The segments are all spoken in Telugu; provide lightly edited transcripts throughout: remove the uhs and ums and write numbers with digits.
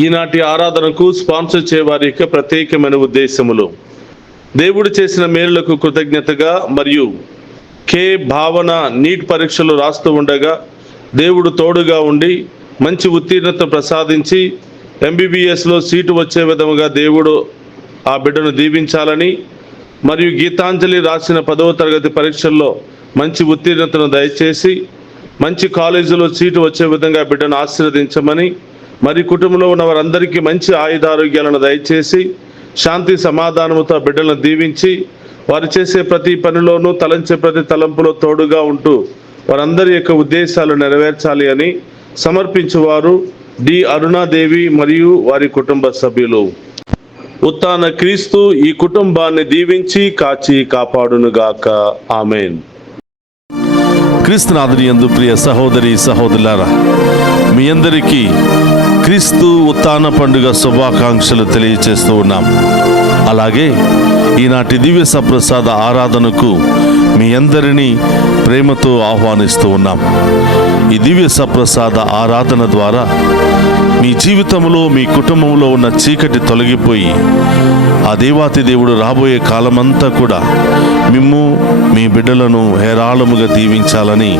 ఈనాటి ఆరాధనకు స్పాన్సర్ చేయవారి యొక్క ప్రత్యేకమైన ఉద్దేశములు: దేవుడు చేసిన మేలులకు కృతజ్ఞతగా మరియు కే భావన నీట్ పరీక్షలు రాస్తూ ఉండగా దేవుడు తోడుగా ఉండి మంచి ఉత్తీర్ణత ప్రసాదించి MBBSలో సీటు వచ్చే విధముగా దేవుడు ఆ బిడ్డను దీవించాలని, మరియు గీతాంజలి రాసిన 10వ తరగతి పరీక్షల్లో మంచి ఉత్తీర్ణతను దయచేసి మంచి కాలేజీలో సీటు వచ్చే విధంగా బిడ్డను ఆశీర్వదించమని, మరి కుటుంబంలో ఉన్న వారందరికీ మంచి ఆయుధారోగ్యాలను దయచేసి శాంతి సమాధానముతో బిడ్డలను దీవించి వారు చేసే ప్రతి పనిలోనూ తలంచే ప్రతి తలంపులో తోడుగా ఉంటూ వారందరి యొక్క ఉద్దేశాలు నెరవేర్చాలి అని సమర్పించువారు డి అరుణాదేవి మరియు వారి కుటుంబ సభ్యులు. ఉత్థాన క్రీస్తు ఈ కుటుంబాన్ని దీవించి కాచి కాపాడునుగాక. ఆమెన్. క్రీస్తునాథుని యందు ప్రియ సహోదరి సహోదరులారా, మీ అందరికీ క్రీస్తు ఉత్థాన పండుగ శుభాకాంక్షలు తెలియచేస్తూ ఉన్నాం. అలాగే ఈనాటి దివ్య సప్రసాద ఆరాధనకు మీ అందరినీ ప్రేమతో ఆహ్వానిస్తూ ఉన్నాం. ఈ దివ్య సప్రసాద ఆరాధన ద్వారా మీ జీవితంలో, మీ కుటుంబంలో ఉన్న చీకటి తొలగిపోయి ఆ దేవాతి దేవుడు రాబోయే కాలమంతా కూడా మిమ్ము, మీ బిడ్డలను హేరాళముగా దీవించాలని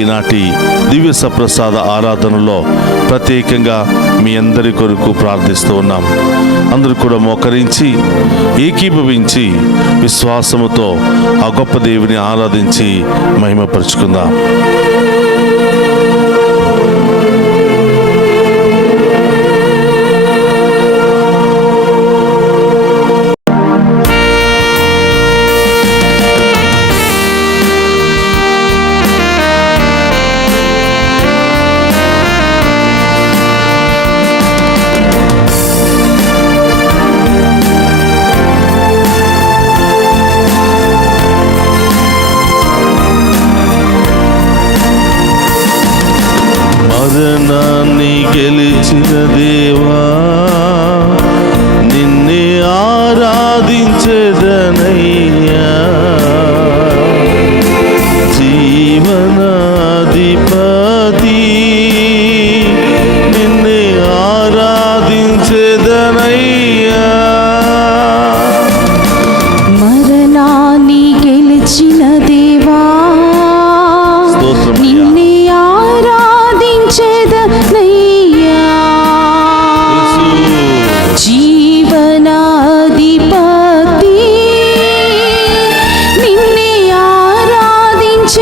ఈనాటి దివ్య సప్రసాద ఆరాధనలో ప్రత్యేకంగా మీ అందరి కొరకు ప్రార్థిస్తూ ఉన్నాం. అందరూ కూడా మోకరించి ఏకీభవించి విశ్వాసముతో ఆ గొప్ప దేవుని ఆరాధించి మహిమపరుచుకుందాం. మరణాన్ని గెలిచిన దేవా, నిన్నే ఆరాధించెదనయ్యా. జీవనాధిపతి నిన్నే ఆరాధించెదనయ్యా. మరణాన్ని గెలిచిన దేవా, నిన్నే ఆరాధించెదనయ్యా. జీవనాధిపతి నిన్నే ఆరాధించెదనయ్యా.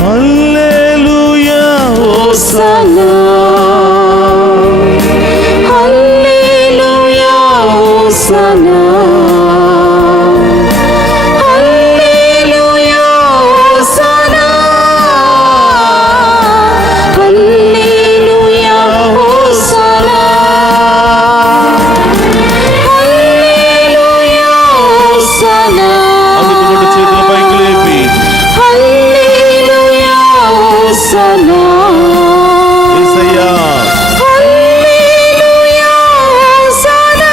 హల్లెలూయా హోసన్నా, హల్లెలూయా హోసన్నా, హల్లెలూయా హోసన్నా, హల్లెలూయా హోసన్నా, హల్లెలూయా హోసన్నా. అందుకు చేతుల పైకి లేపి హల్లెలూయా హోసన్నా, యేసయ్యా హల్లెలూయా హోసన్నా,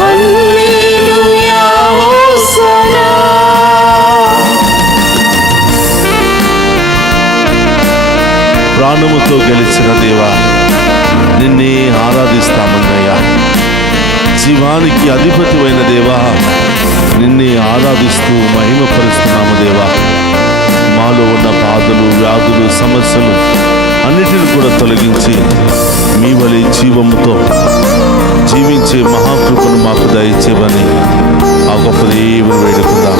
హల్లెలూయా హోసన్నా. ప్రాణముతో గెలిచిన దేవా, నిన్నే ఆరాధిస్తామన్నయ్యా. జీవానికి అధిపతివైన దేవా, నిన్నే ఆరాధిస్తూ మహిమపరుస్తున్నాము దేవా. మాలో ఉన్న బాధలు, వ్యాధులు, సమస్యలు అన్నిటిని కూడా తొలగించి మీ వలె జీవముతో జీవించే మహాకృపను మాకు దయచేయమని ఆ గొప్ప దేవుని వేడుకుందాం.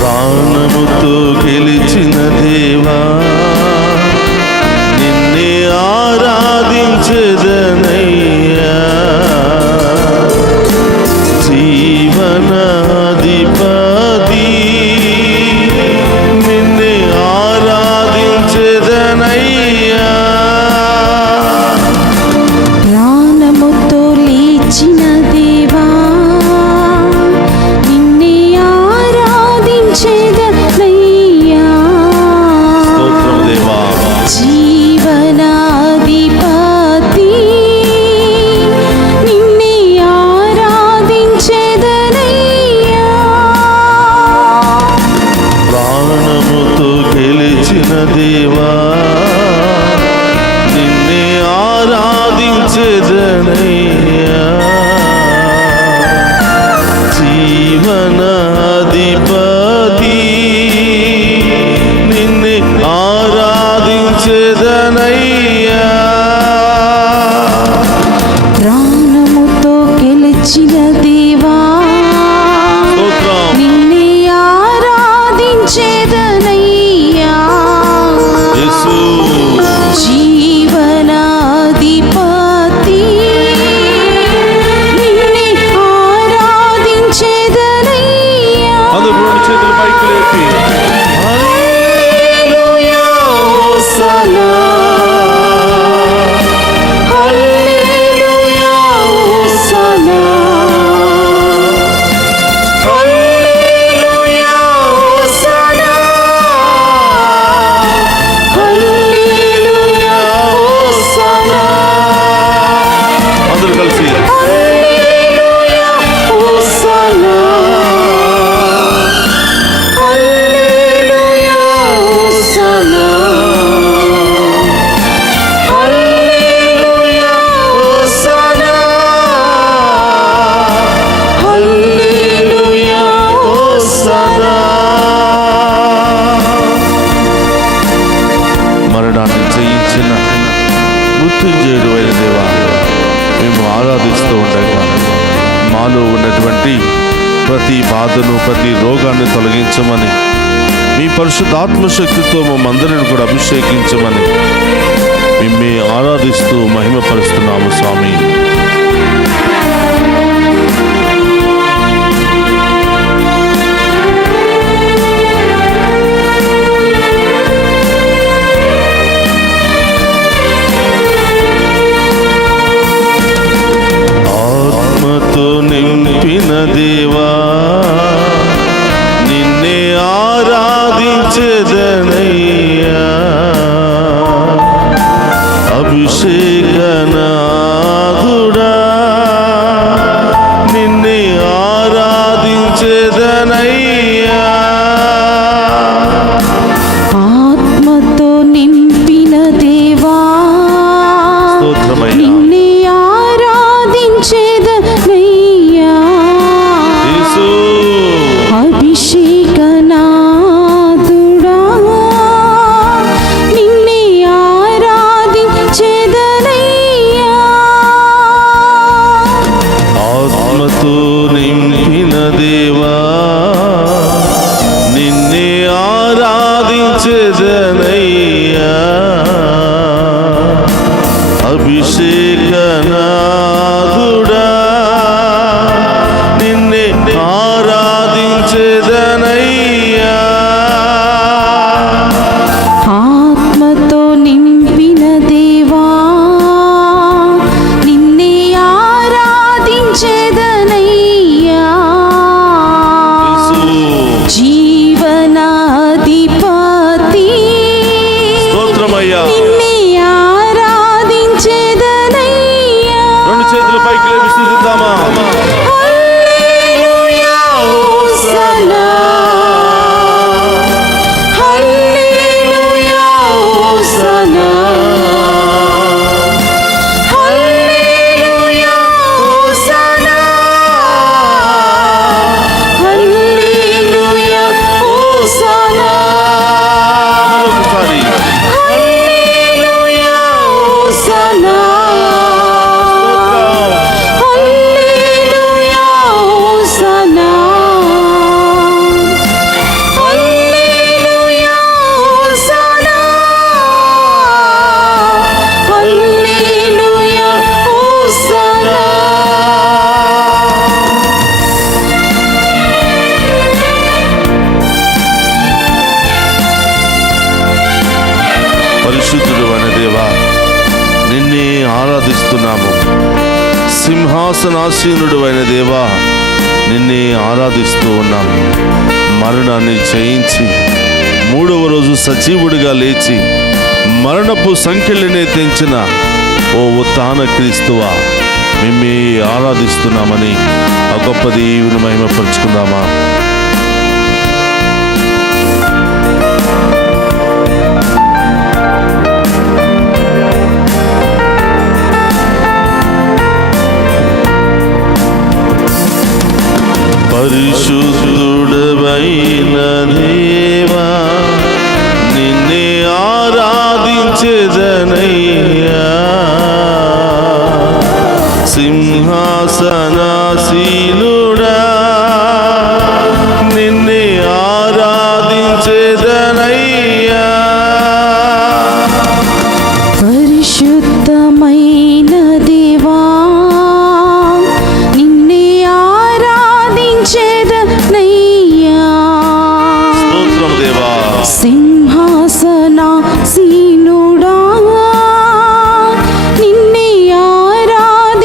ప్రాణముతో గెలిచిన దేవా, నిన్నే ఆరాధించెదనయ్యా. జీవనాధిపతి నిన్నే ఆరాధించెదనయ్యా. ప్రాణముతో లేచిన దేవా, నిన్నే ఆరాధించెదనయ్యా. స్తోత్రం దేవా. చేస్తూ ఉండగా మాలో ఉన్నటువంటి ప్రతి బాధను, ప్రతి రోగాన్ని తొలగించమని, మీ పరిశుద్ధాత్మ శక్తితో మమ్మందరిని కూడా అభిషేకించమని మిమ్మే ఆరాధిస్తూ మహిమపరుస్తున్నాము స్వామి. ఆత్మతో నింపిన దేవా, నిన్నే ఆరాధించెదనయ్యా. అభిషేకనాథుడా, నిన్నే ఆరాధించెదనయ్యా. ఆత్మతో నింపిన దేవా, స్తోత్రమయ్యా. నిన్నే ఆరాధించెదనయ్యా. యేసు అభిషేకనాథుడా, నిన్నే ఆరాధించెదనయ్యా. ఆత్మతో నింపిన దేవా, నిన్నే ఆరాధించెదనయ్యా. అభిషేకనాథుడా, నిన్నే ఆరాధించెదనయ్యా. ఆత్మతో నింపిన దేవా, నిన్నే ఆరాధించెదనయ్యా. యేసు జీవనాధిపతి, స్తోత్రమయ్యా. నిన్నే ఆరాధించెదనయ్యా. రెండు చేతులు పైకి లేపి స్తుతిద్దామా? హల్లెలూయా, హోసన్నా. హల్లెలూయా, హోసన్నా. హల్లెలూయా, హోసన్నా. హల్లెలూయా, హోసన్నా. మరొకసారి. హల్లెలూయా, హోసన్నా. హల్లెలూయా, హోసన్నా. హల్లెలూయా, హోసన్నా. హల్లెలూయా, హోసన్నా. పరిశుద్ధుడు అనే దేవా, నిన్నే ఆరాధిస్తున్నాము. సింహాసనాసీనుడు అయిన దేవా, నిన్నే ఆరాధిస్తూ ఉన్నాము. మరణాన్ని జయించి మూడవ రోజు సజీవుడిగా లేచి మరణపు సంఖ్యలనే తెంచిన ఓ ఉత్థాన క్రీస్తువా, మిమ్మే ఆరాధిస్తున్నామని ఆ గొప్ప దేవుని మహిమపరుచుకుందామా? పరిశుద్ధుడవైన దేవా, నిన్నే ఆరాధించెదనయ్యా. సింహాసనాసీనుడా, నిన్నే ఆరాధించెదనయ్యా. పరిశుద్ధమైన దేవా, నిన్నే ఆరాధించెదనయ్యా. స్తోత్రం దేవా. సింహాసనాసీనుడా, నిన్నే ఆరాధించెదనయ్యా.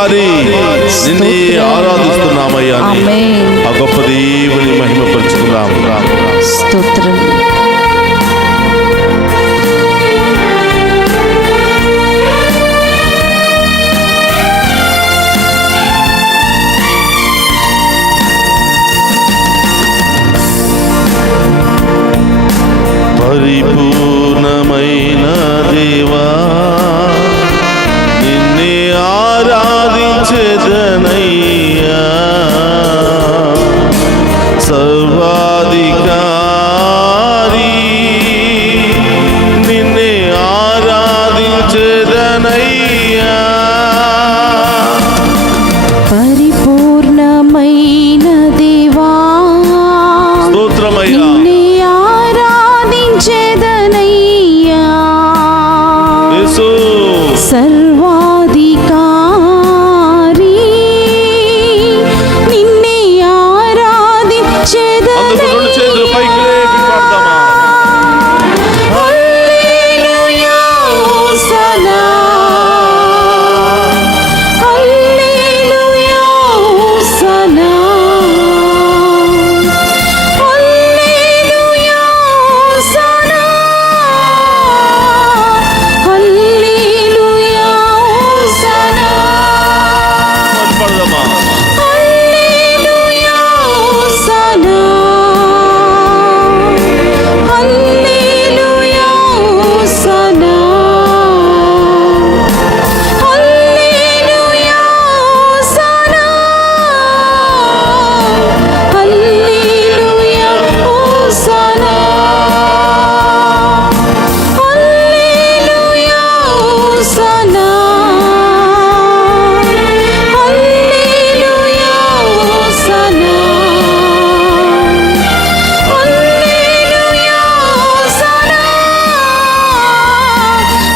సర్వాధికారి నిన్నే ఆరాధిస్తున్నామయ్యా అని ఆమేన్. ఆ గొప్ప దేవుని మహిమపరుచుకున్నాము. స్తోత్రం. పరిపూర్ణమైన దేవా నిన్నే ఆరాధించెదనయ్యా, సర్వాధికారి నిన్నే ఆరాధించెదనయ్యా. పరిపూర్ణమైన దేవా స్తోత్రమయ్యా. నిన్నే ఆరాధించెదనయ్యా, యేసు సర్వాధికారి నిన్నే అందుకు రెండు చేతులు పైకి లేపి పాడదామా? హల్లెలూయా హోసన్నా, హల్లెలూయా హోసన్నా, హల్లెలూయా హోసన్నా, హల్లెలూయా హోసన్నా, పాడదామా? హల్లెలూయా హోసన్నా, హల్లెలూయా హోసన్నా, హల్లెలూయా హోసన్నా, హల్లెలూయా హోసన్నా, హల్లెలూయా హోసన్నా, హల్లెలూయా హోసన్నా, హల్లెలూయా హోసన్నా,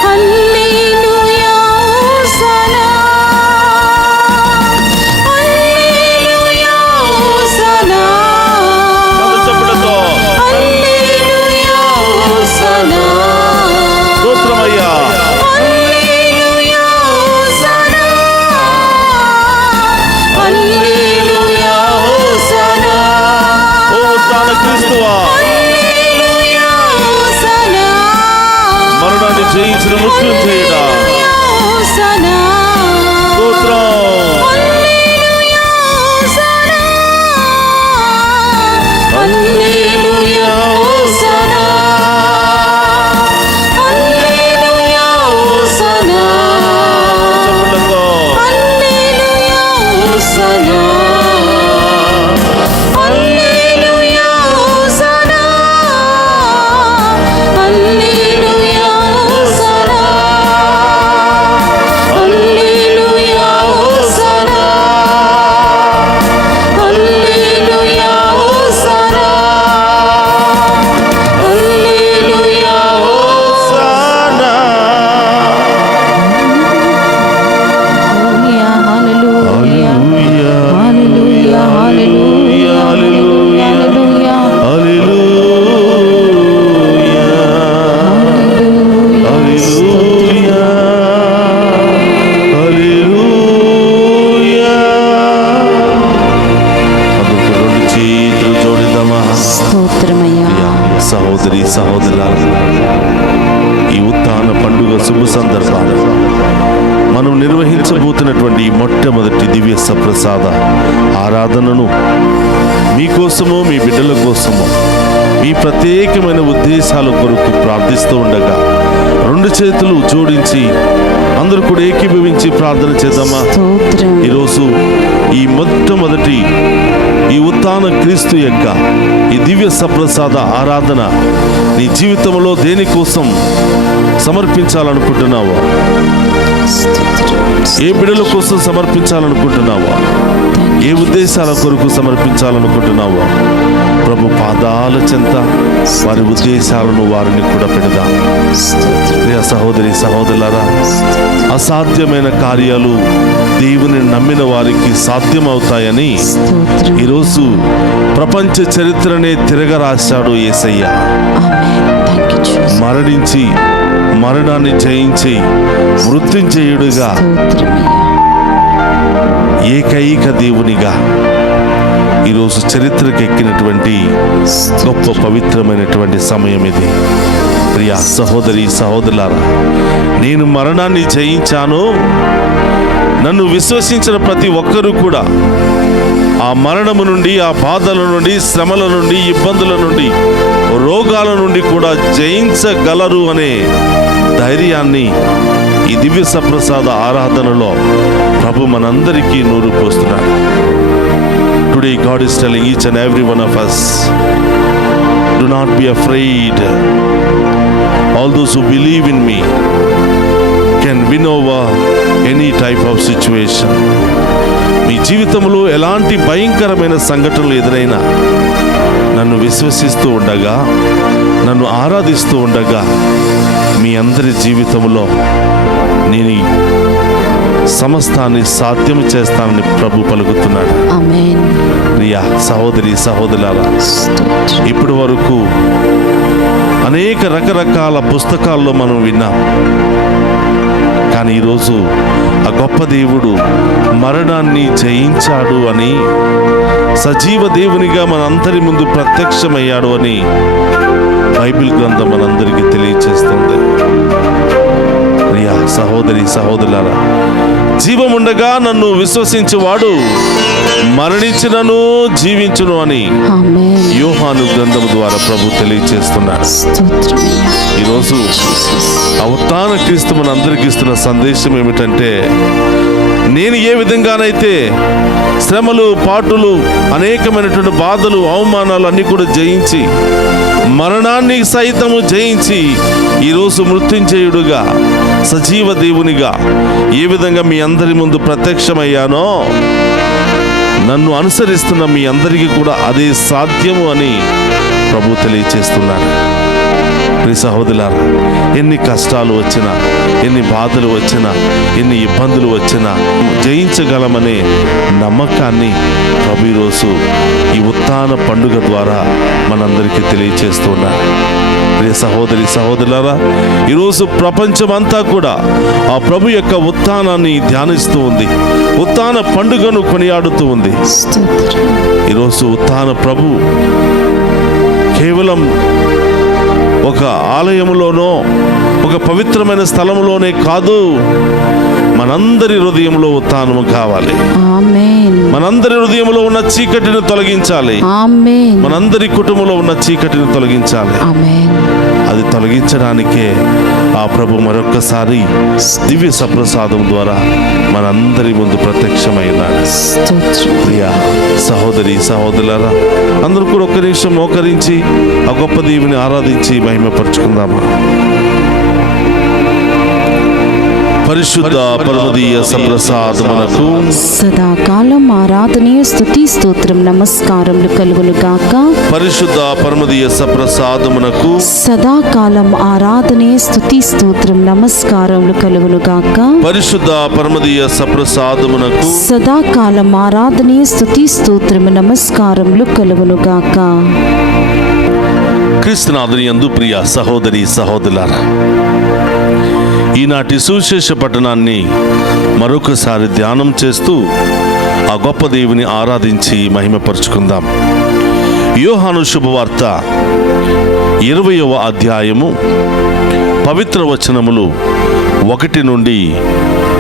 హల్లెలూయా హోసన్నా, హల్లెలూయా హోసన్నా, చప్పట్లతో హల్లెలూయా హోసన్నా, స్తోత్రమయ్యా. హల్లెలూయా హోసన్నా, హల్లెలూయా హోసన్నా, ఓ ఉత్థాన క్రీస్తువా, హల్లెలూయా హోసన్నా, మరణాన్ని జయించిన మృత్యుంజయుడా, హోసన్నా, స్తోత్రం. హల్లెలూయా హోసన్నా, హల్లెలూయా హోసన్నా, హల్లెలూయా హోసన్నా, చప్పట్లతో హల్లెలూయా హోసన్నా, హల్లెలూయా హోసన్నా, హల్లెలూయా హోసన్నా, హల్లెలూయా హోసన్నా, హల్లెలూయా హోసన్నా, హల్లెలూయా సానా. హల్లెలూయా, హల్లెలూయా, హల్లెలూయా, హల్లెలూయా, హల్లెలూయా, హల్లెలూయా, హల్లెలూయా, హల్లెలూయా, హల్లెలూయా. అందుకు రెండు చేతులు జోడిద్దామా? స్తోత్రమయ్యా. సహోదరి సహోదరులారా, ఈ ఉత్థాన పండుగ శుభ సందర్భాలు మనం నిర్వహించబోతున్నటువంటి ఈ మొట్టమొదటి దివ్య సప్రసాద ఆరాధనను మీకోసము, మీ బిడ్డల కోసము, మీ ప్రత్యేకమైన ఉద్దేశాల కొరకు ప్రార్థిస్తూ ఉండగా రెండు చేతులు జోడించి అందరూ కూడా ఏకీభవించి ప్రార్థన చేద్దామా? స్తోత్రం. ఈరోజు ఈ మొట్టమొదటి ఈ ఉత్థాన క్రీస్తు యొక్క ఈ దివ్య సప్రసాద ఆరాధన నీ జీవితంలో దేనికోసం సమర్పించాలనుకుంటున్నావో, ఏ బిడ్డల కోసం సమర్పించాలనుకుంటున్నావో, ఏ ఉద్దేశాల కొరకు సమర్పించాలనుకుంటున్నావో ప్రభు పాదాల చెంత వారి ఉద్దేశాలను వారిని కూడా పెడదాం. ప్రియ సహోదరి సహోదరులారా, అసాధ్యమైన కార్యాలు దేవుని నమ్మిన వారికి సాధ్యమవుతాయని ఈరోజు ప్రపంచ చరిత్రనే తిరగరాశాడు యేసయ్య. మరణించి మరణాన్ని జయించి మృత్యుంజయుడిగా ఏకైక దేవునిగా ఈరోజు చరిత్రకు ఎక్కినటువంటి గొప్ప పవిత్రమైనటువంటి సమయం ఇది. ప్రియా సహోదరి సహోదరులారా, నేను మరణాన్ని జయించాను. నన్ను విశ్వసించిన ప్రతి ఒక్కరూ కూడా ఆ మరణము నుండి, ఆ బాధల నుండి, శ్రమల నుండి, ఇబ్బందుల నుండి, రోగాల నుండి కూడా జయించగలరు అనే ధైర్యాన్ని ఈ దివ్య సప్రసాద ఆరాధనలో ప్రభు మనందరికీ నూరు పోస్తున్నాడు. Today God is telling each and every one of us, do not be afraid. All those who believe in me can win over any type of situation. మీ జీవితంలో ఎలాంటి భయంకరమైన సంఘటనలు ఎదురైనా నన్ను విశ్వసిస్తూ ఉండగా, నన్ను ఆరాధిస్తూ ఉండగా మీ అందరి జీవితంలో నేను సమస్తాన్ని సాధ్యం చేస్తానని ప్రభు పలుకుతున్నాడు. ఆమేన్. ప్రియా సహోదరి సహోదరులారా, ఇప్పటి వరకు అనేక రకరకాల పుస్తకాల్లో మనం విన్నాం. కానీ ఈరోజు ఆ గొప్ప దేవుడు మరణాన్ని జయించాడు అని, సజీవ దేవునిగా మనందరి ముందు ప్రత్యక్షమయ్యాడు అని బైబిల్ గ్రంథం మనందరికీ తెలియచేస్తుంది. ప్రియా సహోదరి సహోదరులారా, జీవముండగా నన్ను విశ్వసించువాడు మరణించినను జీవించును అని ఆమేన్. యోహాను గ్రంథము ద్వారా ప్రభు తెలియచేస్తున్నాడు. స్తోత్రమయ్యా. ఈరోజు ఆ ఉత్థాన క్రీస్తు మనందరికీ ఇస్తున్న సందేశం ఏమిటంటే, నేను ఏ విధంగానైతే శ్రమలు, పాటులు, అనేకమైనటువంటి బాధలు, అవమానాలు అన్నీ కూడా జయించి, మరణాన్ని సైతము జయించి ఈరోజు మృత్యుంజయుడుగా, సజీవ దేవునిగా ఏ విధంగా మీ అందరి ముందు ప్రత్యక్షమయ్యానో, నన్ను అనుసరిస్తున్న మీ అందరికీ కూడా అదే సాధ్యము అని ప్రభు తెలియచేస్తున్నాడు. ప్రియ సహోదరులారా, ఎన్ని కష్టాలు వచ్చినా, ఎన్ని బాధలు వచ్చినా, ఎన్ని ఇబ్బందులు వచ్చినా జయించగలమనే నమ్మకాన్ని ప్రభు ఈరోజు ఈ ఉత్థాన పండుగ ద్వారా మనందరికీ తెలియచేస్తున్నాడు. ప్రియ సహోదరి సహోదరులారా, ఈరోజు ప్రపంచమంతా కూడా ఆ ప్రభు యొక్క ఉత్థానాన్ని ధ్యానిస్తూ ఉంది, ఉత్థాన పండుగను కొనియాడుతూ ఉంది. స్తోత్రం. ఈరోజు ఉత్థాన ప్రభు కేవలం ఒక ఆలయంలోనో, ఒక పవిత్రమైన స్థలంలోనే కాదు, మనందరి హృదయంలో ఉత్థానము కావాలి. ఆమేన్. మనందరి హృదయంలో ఉన్న చీకటిని తొలగించాలి. ఆమేన్. మనందరి కుటుంబంలో ఉన్న చీకటిని తొలగించాలి. ఆమేన్. అది తొలగించడానికే ఆ ప్రభు మరొక్కసారి దివ్య సప్రసాదం ద్వారా మనందరి ముందు ప్రత్యక్షమైనాడు. స్తోత్రం. ప్రియా సహోదరి సహోదరులారా, అందరూ కూడా ఒక్క నిమిషం మోకరించి ఆ గొప్ప దేవుని ఆరాధించి మహిమపరుచుకుందామా. పరిశుద్ధ పరమదీయ సప్రసాదమునకు సదాకాలం ఆరాధనీయ స్తుతి స్తోత్రం నమస్కారములు కలుగును గాక. పరిశుద్ధ పరమదీయ సప్రసాదమునకు సదాకాలం ఆరాధనీయ స్తుతి స్తోత్రం నమస్కారములు కలుగును గాక. పరిశుద్ధ పరమదీయ సప్రసాదమునకు సదాకాలం ఆరాధనీయ స్తుతి స్తోత్రం నమస్కారములు కలుగును గాక. క్రీస్తునాథుని యందు ప్రియ సహోదరి సహోదరులారా, ఈనాటి సువిశేష పట్టణాన్ని మరొకసారి ధ్యానం చేస్తూ ఆ గొప్ప దేవుని ఆరాధించి మహిమపరుచుకుందాం. యోహాను శుభవార్త 20వ అధ్యాయము పవిత్ర వచనములు 1 నుండి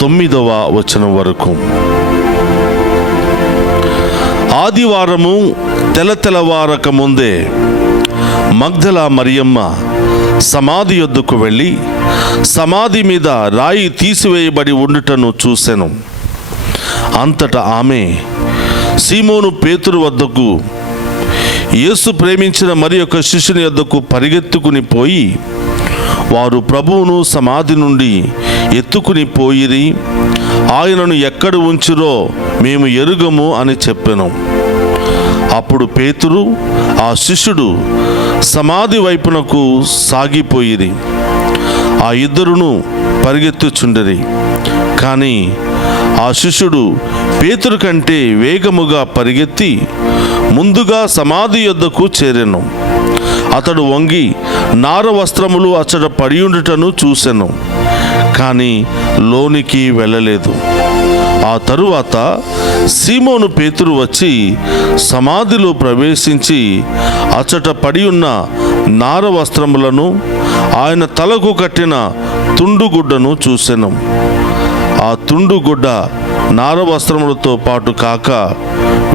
9వ వచనం వరకు. ఆదివారము తెల్లవారక ముందే మగ్దలా మరియమ్మ సమాధి యొద్దకు వెళ్ళి సమాధి మీద రాయి తీసివేయబడి ఉండుటను చూసెను. అంతటా ఆమె సీమోను పేతురు వద్దకు, యేసు ప్రేమించిన మరి ఒక శిష్యుని వద్దకు పరిగెత్తుకుని పోయి, వారు ప్రభువును సమాధి నుండి ఎత్తుకుని పోయిరి, ఆయనను ఎక్కడ ఉంచిరో మేము ఎరుగము అని చెప్పెను. అప్పుడు పేతురు ఆ శిష్యుడు సమాధి వైపునకు సాగిపోయిరి. ఆ ఇద్దరును పరిగెత్తుచుండిరి. కానీ ఆ శిష్యుడు పేతురు కంటే వేగముగా పరిగెత్తి ముందుగా సమాధి యొద్దకు చేరెను. అతడు వంగి నార వస్త్రములు అచ్చట పడియుండుటను చూసెను, కానీ లోనికి వెళ్ళలేదు. ఆ తరువాత సీమోను పేతురు వచ్చి సమాధిలో ప్రవేశించి అచ్చట పడి ఉన్న నార వస్త్రములను ఆయన తలకు కట్టిన తుండుగుడ్డను చూసెను. ఆ తుండుగుడ్డ నార వస్త్రములతో పాటు కాక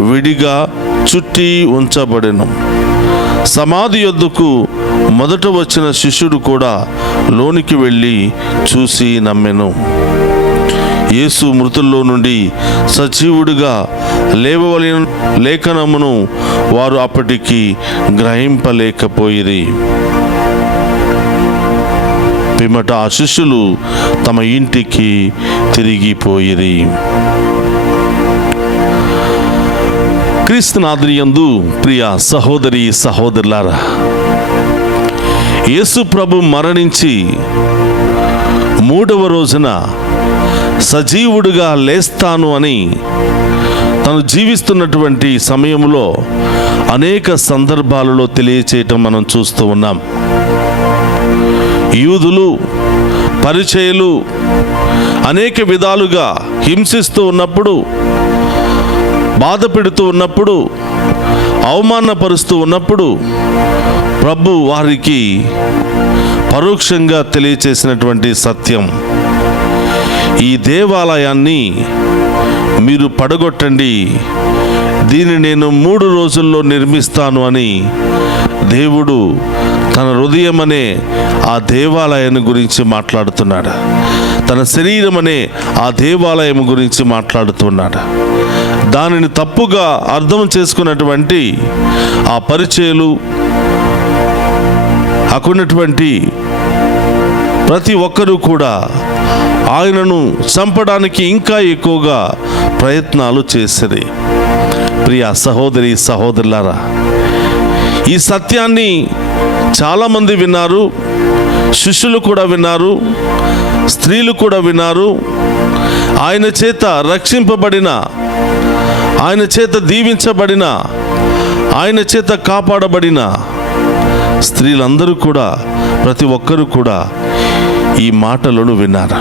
విడిగా చుట్టి ఉంచబడెను. సమాధి యొద్దకు మొదట వచ్చిన శిష్యుడు కూడా లోనికి వెళ్ళి చూసి నమ్మెను. యేసు మృతుల్లో నుండి సజీవుడిగా లేవవలెను లేఖనమును వారు అప్పటికి గ్రహింపలేకపోయిరి. పిమ్మట ఆ శిష్యులు తమ ఇంటికి తిరిగిపోయిరి. క్రీస్తునాథునియందు ప్రియ సహోదరి సహోదరులారా, యేసు ప్రభు మరణించి 3వ రోజున సజీవుడిగా లేస్తాను అని తను జీవిస్తున్నటువంటి సమయంలో అనేక సందర్భాలలో తెలియచేయటం మనం చూస్తూ ఉన్నాం. యూదులు, పరిచయులు అనేక విధాలుగా హింసిస్తూ ఉన్నప్పుడు, బాధ పెడుతూ ఉన్నప్పుడు, అవమానపరుస్తూ ఉన్నప్పుడు ప్రభు వారికి పరోక్షంగా తెలియచేసినటువంటి సత్యం, ఈ దేవాలయాన్ని మీరు పడగొట్టండి, దీన్ని నేను 3 రోజుల్లో నిర్మిస్తాను అని దేవుడు తన హృదయం అనే ఆ దేవాలయాన్ని గురించి మాట్లాడుతున్నాడు. తన శరీరం అనే ఆ దేవాలయం గురించి మాట్లాడుతున్నాడు. దానిని తప్పుగా అర్థం చేసుకున్నటువంటి ఆ పరిచయులు, అక్కడున్నటువంటి ప్రతి ఒక్కరూ కూడా ఆయనను చంపడానికి ఇంకా ఎక్కువగా ప్రయత్నాలు చేసిరి. ప్రియ సహోదరి సహోదరులారా, ఈ సత్యాన్ని చాలామంది విన్నారు. శిష్యులు కూడా విన్నారు, స్త్రీలు కూడా విన్నారు. ఆయన చేత రక్షింపబడిన, ఆయన చేత దీవించబడిన, ఆయన చేత కాపాడబడిన స్త్రీలందరూ కూడా, ప్రతి ఒక్కరూ కూడా ఈ మాటలను విన్నారు.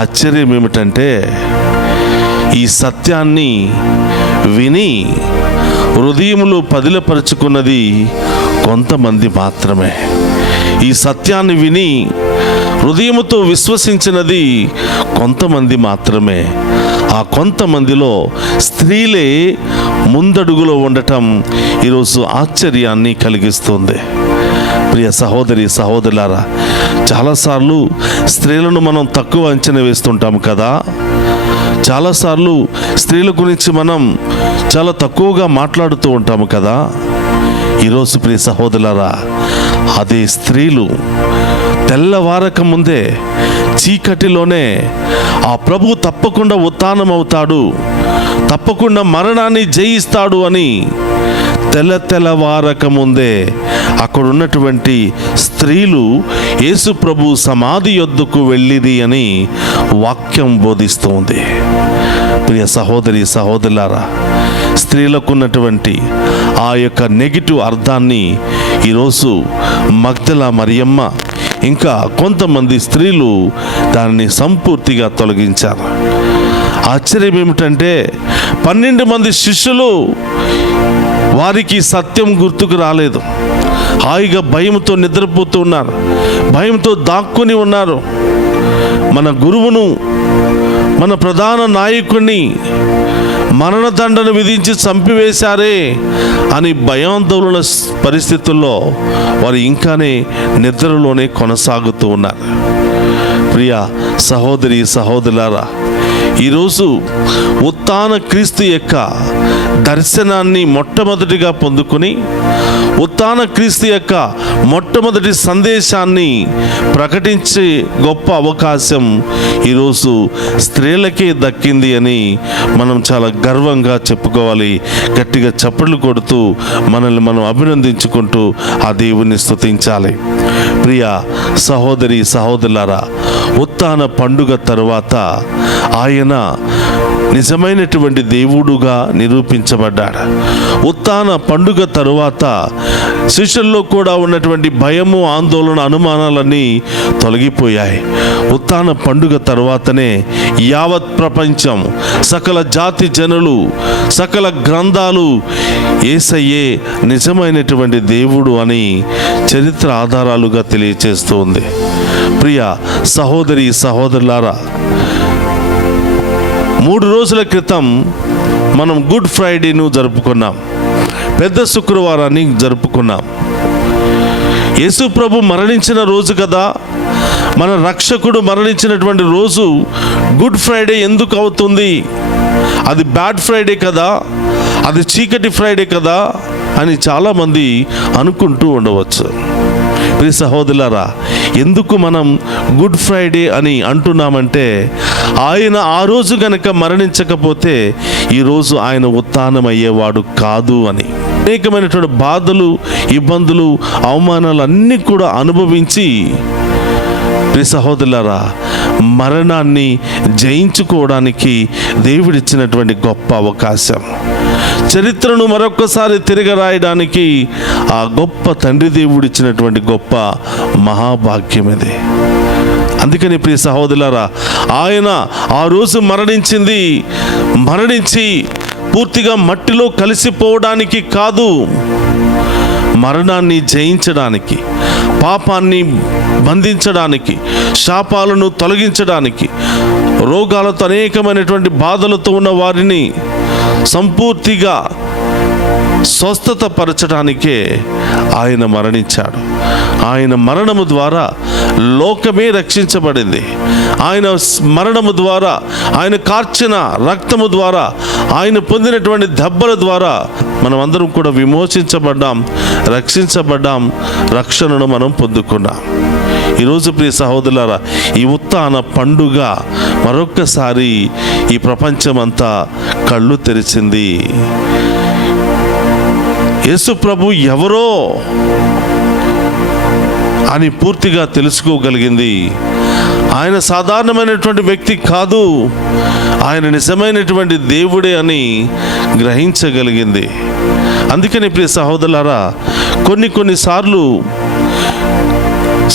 ఆశ్చర్యం ఏమిటంటే, ఈ సత్యాన్ని విని హృదయములో పదిలపరుచుకున్నది కొంతమంది మాత్రమే. ఈ సత్యాన్ని విని హృదయముతో విశ్వసించినది కొంతమంది మాత్రమే. ఆ కొంతమందిలో స్త్రీలే ముందడుగులో ఉండటం ఈరోజు ఆశ్చర్యాన్ని కలిగిస్తుంది. ప్రియ సహోదరి సహోదరులారా, చాలాసార్లు స్త్రీలను మనం తక్కువ అంచనా వేస్తుంటాం కదా. చాలాసార్లు స్త్రీల గురించి మనం చాలా తక్కువగా మాట్లాడుతూ ఉంటాము కదా. ఈరోజు ప్రియ సహోదరులారా, అదే స్త్రీలు తెల్లవారక ముందే చీకటిలోనే ఆ ప్రభు తప్పకుండా ఉత్థానం అవుతాడు, తప్పకుండా మరణాన్ని జయిస్తాడు అని తెల్లవారక ముందే అక్కడ ఉన్నటువంటి స్త్రీలు యేసు ప్రభు సమాధి యొద్దకు వెళ్ళిది అని వాక్యం బోధిస్తుంది. ప్రియ సహోదరి సహోదరులారా, స్త్రీలకు ఉన్నటువంటి ఆ యొక్క నెగిటివ్ అర్థాన్ని ఈరోజు మగ్దల మరియమ్మ ఇంకా కొంతమంది స్త్రీలు దానిని సంపూర్తిగా తొలగించారు. ఆశ్చర్యం ఏమిటంటే, 12 మంది శిష్యులు, వారికి సత్యం గుర్తుకు రాలేదు. హాయిగా భయంతో నిద్రపోతూ ఉన్నారు, భయంతో దాక్కుని ఉన్నారు. మన గురువును, మన ప్రధాన నాయకుడిని మరణదండన విధించి చంపివేశారే అని భయాందోళన పరిస్థితుల్లో వారు ఇంకానే నిద్రలోనే కొనసాగుతూ ఉన్నారు. ప్రియ సహోదరి సహోదరులారా, ఈరోజు ఉత్థాన క్రీస్తు యొక్క దర్శనాన్ని మొట్టమొదటిగా పొందుకొని ఉత్థాన క్రీస్తు యొక్క మొట్టమొదటి సందేశాన్ని ప్రకటించే గొప్ప అవకాశం ఈరోజు స్త్రీలకే దక్కింది అని మనం చాలా గర్వంగా చెప్పుకోవాలి. గట్టిగా చప్పట్లు కొడుతూ మనల్ని మనం అభినందించుకుంటూ ఆ దేవుణ్ణి స్తుతించాలి. ప్రియ సహోదరి సహోదరులారా, ఉత్థాన పండుగ తరువాత ఆయన ఆయన నిజమైనటువంటి దేవుడుగా నిరూపించబడ్డాడు. ఉత్థాన పండుగ తరువాత శిష్యుల్లో కూడా ఉన్నటువంటి భయము, ఆందోళన, అనుమానాలన్నీ తొలగిపోయాయి. ఉత్థాన పండుగ తరువాతనే యావత్ ప్రపంచం, సకల జాతి జనులు, సకల గ్రంథాలు యేసయ్యే నిజమైనటువంటి దేవుడు అని చరిత్ర ఆధారాలుగా తెలియచేస్తూ ఉంది. ప్రియ సహోదరి సహోదరులారా, 3 రోజుల క్రితం మనం గుడ్ ఫ్రైడేను జరుపుకున్నాం, పెద్ద శుక్రవారాన్ని జరుపుకున్నాం. యేసు ప్రభు మరణించిన రోజు కదా, మన రక్షకుడు మరణించినటువంటి రోజు గుడ్ ఫ్రైడే ఎందుకు అవుతుంది? అది బ్యాడ్ ఫ్రైడే కదా, అది చీకటి ఫ్రైడే కదా అని చాలామంది అనుకుంటూ ఉండవచ్చు. ప్రియ సహోదరులారా, ఎందుకు మనం గుడ్ ఫ్రైడే అని అంటున్నామంటే, ఆయన ఆ రోజు గనక మరణించకపోతే ఈరోజు ఆయన ఉత్థానం అయ్యేవాడు కాదు అని. అనేకమైనటువంటి బాధలు, ఇబ్బందులు, అవమానాలు అన్నీ కూడా అనుభవించి ప్రియ సహోదరులారా, మరణాన్ని జయించుకోవడానికి దేవుడిచ్చినటువంటి గొప్ప అవకాశం, చరిత్రను మరొకసారి తిరగరాయడానికి ఆ గొప్ప తండ్రి దేవుడిచ్చినటువంటి గొప్ప మహాభాగ్యం ఇది. అందుకని ప్రియ సహోదరులారా, ఆయన ఆ రోజు మరణించి పూర్తిగా మట్టిలో కలిసిపోవడానికి కాదు, మరణాన్ని జయించడానికి, పాపాన్ని బంధించడానికి, శాపాలను తొలగించడానికి, రోగాలతో అనేకమైనటువంటి బాధలతో ఉన్న వారిని సంపూర్తిగా స్వస్థత పరచడానికే ఆయన మరణించాడు. ఆయన మరణము ద్వారా లోకమే రక్షించబడింది. ఆయన మరణము ద్వారా, ఆయన కార్చిన రక్తము ద్వారా, ఆయన పొందినటువంటి దెబ్బల ద్వారా మనం అందరం కూడా విమోచించబడ్డాం, రక్షించబడ్డాం, రక్షణను మనం పొందుకున్నాం. ఈరోజు ప్రియ సహోదరులారా, ఈ ఉత్థాన పండుగ మరొక్కసారి ఈ ప్రపంచమంతా కళ్ళు తెరిచింది. యేసు ప్రభు ఎవరో అని పూర్తిగా తెలుసుకోగలిగింది. ఆయన సాధారణమైనటువంటి వ్యక్తి కాదు, ఆయన నిజమైనటువంటి దేవుడే అని గ్రహించగలిగింది. అందుకని ప్రియ సహోదరులారా, కొన్నిసార్లు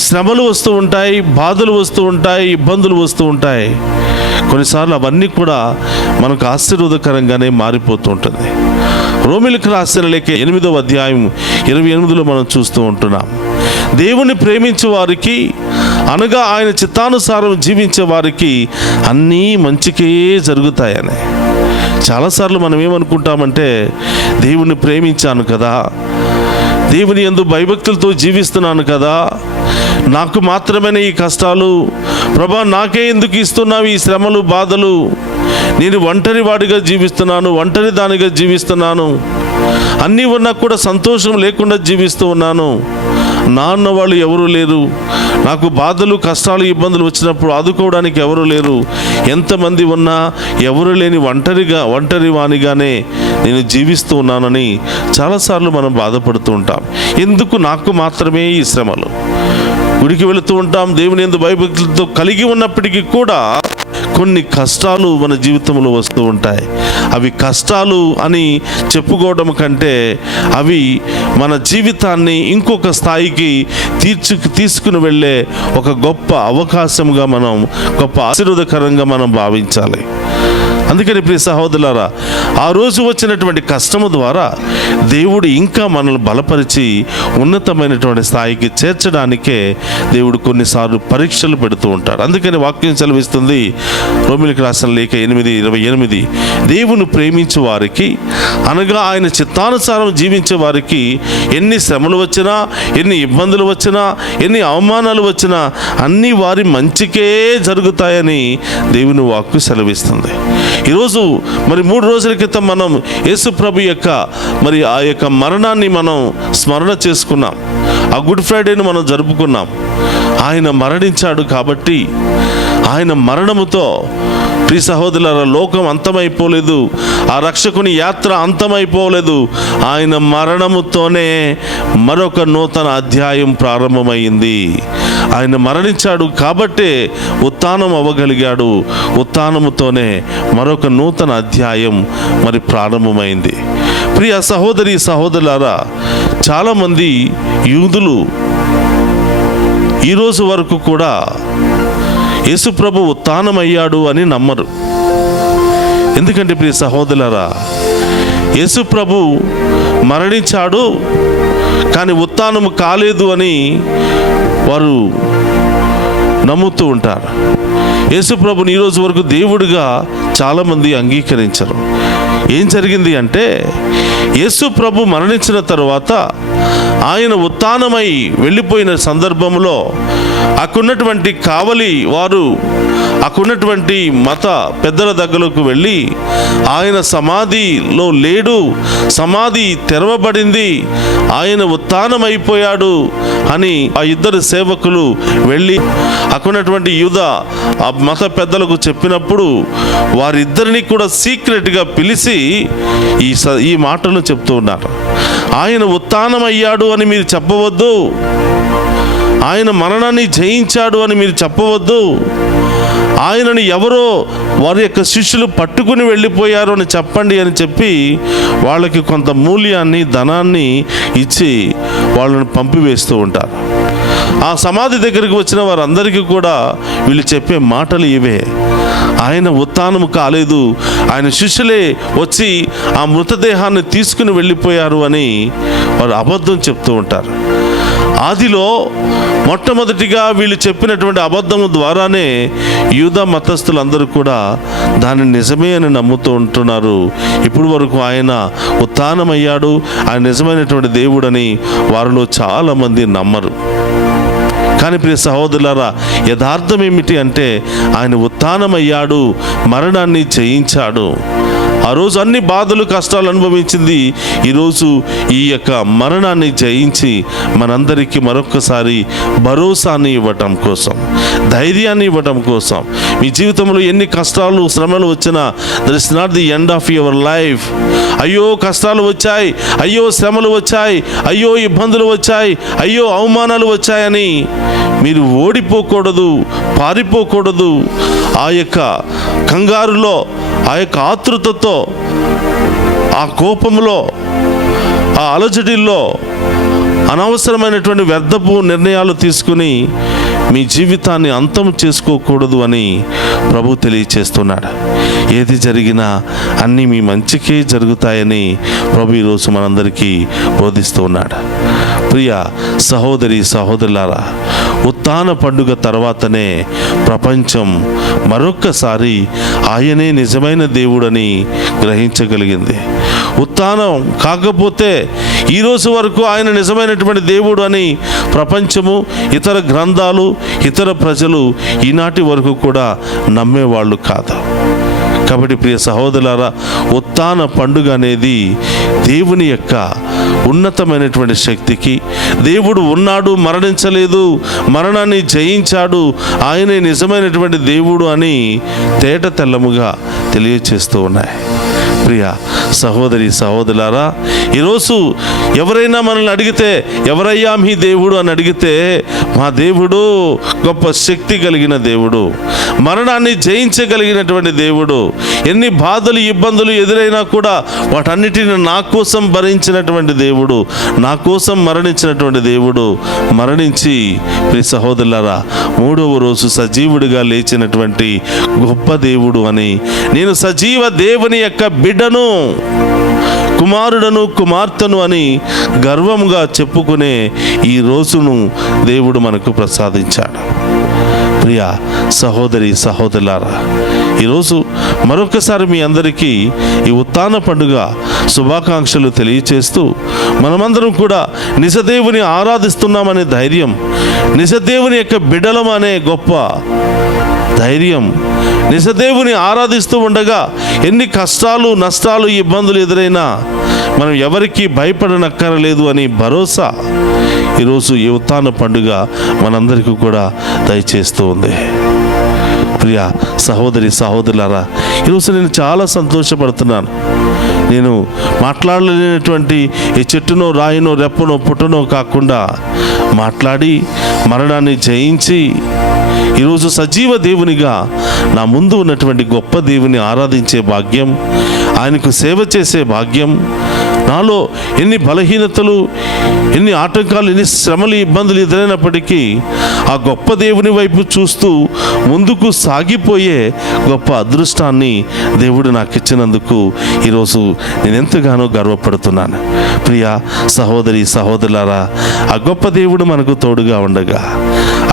శ్రమలు వస్తూ ఉంటాయి, బాధలు వస్తూ ఉంటాయి, ఇబ్బందులు వస్తూ ఉంటాయి. కొన్నిసార్లు అవన్నీ కూడా మనకు ఆశీర్వాదకరంగానే మారిపోతూ ఉంటుంది. రోమీయులకు రాసిన లేఖ 8వ అధ్యాయం 28లో మనం చూస్తూ ఉంటున్నాం, దేవుని ప్రేమించే వారికి, అనగా ఆయన చిత్తానుసారం జీవించే వారికి అన్నీ మంచికే జరుగుతాయని. చాలాసార్లు మనం ఏమనుకుంటామంటే, దేవుని ప్రేమించాను కదా, దేవుని యందు భయభక్తులతో జీవిస్తున్నాను కదా, నాకు మాత్రమే ఈ కష్టాలు, ప్రభా నాకే ఎందుకు ఇస్తున్నావు ఈ శ్రమలు, బాధలు, నేను ఒంటరి వాడిగా జీవిస్తున్నాను, ఒంటరి దానిగా జీవిస్తున్నాను, అన్నీ ఉన్నా కూడా సంతోషం లేకుండా జీవిస్తూ ఉన్నాను, నా అన్న వాళ్ళు ఎవరు లేరు, నాకు బాధలు, కష్టాలు, ఇబ్బందులు వచ్చినప్పుడు ఆదుకోవడానికి ఎవరు లేరు, ఎంతమంది ఉన్నా ఎవరు లేని ఒంటరి వానిగానే నేను జీవిస్తూ ఉన్నానని చాలాసార్లు మనం బాధపడుతూ ఉంటాం. ఎందుకు నాకు మాత్రమే ఈ శ్రమలు? గుడికి వెళుతూ ఉంటాం, దేవుని యందు భయభక్తులతో కలిగి ఉన్నప్పటికీ కూడా కొన్ని కష్టాలు మన జీవితంలో వస్తూ ఉంటాయి. అవి కష్టాలు అని చెప్పుకోవడం కంటే అవి మన జీవితాన్ని ఇంకొక స్థాయికి తీసుకుని వెళ్ళే ఒక గొప్ప అవకాశంగా మనం, గొప్ప ఆశీర్వాదకరంగా మనం భావించాలి. అందుకని ప్రియ సహోదరులారా, ఆ రోజు వచ్చినటువంటి కష్టము ద్వారా దేవుడు ఇంకా మనల్ని బలపరిచి ఉన్నతమైనటువంటి స్థాయికి చేర్చడానికే దేవుడు కొన్నిసార్లు పరీక్షలు పెడుతూ ఉంటాడు. అందుకని వాక్యం సెలవిస్తుంది, రోమీయులకు రాసిన లేఖ 8:28, దేవుని ప్రేమించే వారికి, అనగా ఆయన చిత్తానుసారం జీవించే వారికి ఎన్ని శ్రమలు వచ్చినా, ఎన్ని ఇబ్బందులు వచ్చినా, ఎన్ని అవమానాలు వచ్చినా అన్నీ వారి మంచికే జరుగుతాయని దేవుని వాక్కు సెలవిస్తుంది. ఈరోజు మరి 3 రోజుల క్రితం మనం యేసు ప్రభు యొక్క మరి ఆ యొక్క మరణాన్ని మనం స్మరణ చేసుకున్నాం. ఆ గుడ్ ఫ్రైడేను మనం జరుపుకున్నాం. ఆయన మరణించాడు కాబట్టి ఆయన మరణముతో ప్రియ సహోదరులారా, లోకం అంతమైపోలేదు, ఆ రక్షకుని యాత్ర అంతమైపోలేదు. ఆయన మరణముతోనే మరొక నూతన అధ్యాయం ప్రారంభమైంది. ఆయన మరణించాడు కాబట్టే ఉత్థానం అవ్వగలిగాడు. ఉత్థానముతోనే మరొక నూతన అధ్యాయం మరి ప్రారంభమైంది. ప్రియ సహోదరి సహోదరులారా, చాలామంది యూదులు ఈరోజు వరకు కూడా యేసు ప్రభు ఉత్థానమయ్యాడు అని నమ్మరు. ఎందుకంటే ప్రియ సహోదరులారా, యేసు ప్రభు మరణించాడు కానీ ఉత్థానము కాలేదు అని వారు నమ్ముతూ ఉంటారు. యేసు ప్రభుని ఈరోజు వరకు దేవుడిగా చాలామంది అంగీకరించరు. ఏం జరిగింది అంటే, యేసు ప్రభు మరణించిన తరువాత ఆయన ఉత్థానమై వెళ్ళిపోయిన సందర్భంలో అక్కడున్నటువంటి కావలి వారు అక్కడున్నటువంటి మత పెద్దల దగ్గరకు వెళ్ళి, ఆయన సమాధిలో లేడు, సమాధి తెరవబడింది, ఆయన ఉత్థానమైపోయాడు అని ఆ ఇద్దరు సేవకులు వెళ్ళి అక్కడున్నటువంటి యూద ఆ మత పెద్దలకు చెప్పినప్పుడు వారిద్దరిని కూడా సీక్రెట్గా పిలిచి ఈ మాటలను చెప్తూ ఉన్నారు. ఆయన ఉత్థానమయ్యాడు అని మీరు చెప్పవద్దు, ఆయన మరణాన్ని జయించాడు అని మీరు చెప్పవద్దు, ఆయనని ఎవరో వారి యొక్క శిష్యులు పట్టుకుని వెళ్ళిపోయారు అని చెప్పండి అని చెప్పి వాళ్ళకి కొంత మూల్యాన్ని, ధనాన్ని ఇచ్చి వాళ్ళని పంపివేస్తూ ఉంటారు. ఆ సమాధి దగ్గరికి వచ్చిన వారందరికీ కూడా వీళ్ళు చెప్పే మాటలు ఇవే: ఆయన ఉత్థానము కాలేదు, ఆయన శిష్యులే వచ్చి ఆ మృతదేహాన్ని తీసుకుని వెళ్ళిపోయారు అని వారు అబద్ధం చెప్తూ ఉంటారు. ఆదిలో మొట్టమొదటిగా వీళ్ళు చెప్పినటువంటి అబద్ధము ద్వారానే యూదా మతస్థులందరూ కూడా దాన్ని నిజమే అని నమ్ముతూ ఉంటున్నారు. ఇప్పుడు వరకు ఆయన ఉత్థానమయ్యాడు, ఆయన నిజమైనటువంటి దేవుడని వారిలో చాలామంది నమ్మరు. కానీ ప్రియ సహోదరులారా, యథార్థం ఏమిటి అంటే, ఆయన ఉత్థానమయ్యాడు, మరణాన్ని జయించాడు. ఆ రోజు అన్ని బాధలు కష్టాలు అనుభవించింది ఈరోజు ఈ యొక్క మరణాన్ని జయించి మనందరికీ మరొకసారి భరోసాని ఇవ్వటం కోసం, ధైర్యాన్ని ఇవ్వటం కోసం. మీ జీవితంలో ఎన్ని కష్టాలు శ్రమలు వచ్చినా that is not the end of your life. అయ్యో కష్టాలు వచ్చాయి, అయ్యో శ్రమలు వచ్చాయి, అయ్యో ఇబ్బందులు వచ్చాయి, అయ్యో అవమానాలు వచ్చాయని మీరు ఓడిపోకూడదు, పారిపోకూడదు. ఆ యొక్క కంగారులో, ఆ యొక్క ఆతృతతో, ఆ కోపంలో, ఆ అలజడిల్లో అనవసరమైనటువంటి వ్యర్థపు నిర్ణయాలు తీసుకుని మీ జీవితాన్ని అంతం చేసుకోకూడదు అని ప్రభు తెలియచేస్తున్నాడు. ఏది జరిగినా అన్నీ మీ మంచికే జరుగుతాయని ప్రభు ఈరోజు మనందరికీ బోధిస్తూ ఉన్నాడు. ప్రియ సహోదరి సహోదరులారా, ఉత్థాన పండుగ తర్వాతనే ప్రపంచం మరొక్కసారి ఆయనే నిజమైన దేవుడని గ్రహించగలిగింది. ఉత్థానం కాకపోతే ఈరోజు వరకు ఆయన నిజమైనటువంటి దేవుడు అని ప్రపంచము, ఇతర గ్రంథాలు, ఇతర ప్రజలు ఈనాటి వరకు కూడా నమ్మేవాళ్ళు కాదు. కాబట్టి ప్రియ సహోదరులారా, ఉత్థాన పండుగ అనేది దేవుని యొక్క ఉన్నతమైనటువంటి శక్తికి, దేవుడు ఉన్నాడు, మరణించలేదు, మరణాన్ని జయించాడు, ఆయనే నిజమైనటువంటి దేవుడు అని తేట తెల్లముగా తెలియచేస్తూ ఉన్నాయి. ప్రియ సహోదరి సహోదరులారా, ఈరోజు ఎవరైనా మనల్ని అడిగితే, ఎవరయ్యా మీ దేవుడు అని అడిగితే, మా దేవుడు గొప్ప శక్తి కలిగిన దేవుడు, మరణాన్ని జయించగలిగినటువంటి దేవుడు. ఎన్ని బాధలు ఇబ్బందులు ఎదురైనా కూడా వాటన్నిటిని నా కోసం భరించినటువంటి దేవుడు, నా కోసం మరణించినటువంటి దేవుడు, మరణించి ప్రియ సహోదరులారా మూడవ రోజు సజీవుడిగా లేచినటువంటి గొప్ప దేవుడు అని, నేను సజీవ దేవుని యొక్క బిడ్డను, కుమారుడను కుమార్తెను అని గర్వంగా చెప్పుకునే ఈ రోజును దేవుడు మనకు ప్రసాదించాడు. ప్రియ సహోదరి సహోదరులారా, ఈరోజు మరొకసారి మీ అందరికీ ఈ ఉత్థాన పండుగ శుభాకాంక్షలు తెలియచేస్తూ, మనమందరం కూడా నిజదేవుని ఆరాధిస్తున్నామనే ధైర్యం, నిజదేవుని యొక్క బిడ్డలం అనే గొప్ప ధైర్యం, నిజదేవుని ఆరాధిస్తూ ఉండగా ఎన్ని కష్టాలు, నష్టాలు, ఇబ్బందులు ఎదురైనా మనం ఎవరికి భయపడనక్కరలేదు అని భరోసా ఈరోజు ఈ ఉత్థాన పండుగ మనందరికీ కూడా దయచేస్తూ ఉంది. ప్రియ సహోదరి సహోదరులారా, ఈరోజు నేను చాలా సంతోషపడుతున్నాను. నేను మాట్లాడలేనటువంటి ఈ చెట్టునో రాయినో రెప్పనో పుట్టనో కాకుండా మాట్లాడి మరణాన్ని జయించి ఈరోజు సజీవ దేవునిగా నా ముందు ఉన్నటువంటి గొప్ప దేవుని ఆరాధించే భాగ్యం, ఆయనకు సేవ చేసే భాగ్యం, నాలో ఎన్ని బలహీనతలు, ఎన్ని ఆటంకాలు, ఎన్ని శ్రమలు, ఇబ్బందులు ఎదురైనప్పటికీ ఆ గొప్ప దేవుని వైపు చూస్తూ ముందుకు సాగిపోయే గొప్ప అదృష్టాన్ని దేవుడు నాకు ఇచ్చినందుకు ఈరోజు నేను ఎంతగానో గర్వపడుతున్నాను. ప్రియ సహోదరి సహోదరులారా, ఆ గొప్ప దేవుడు మనకు తోడుగా ఉండగా,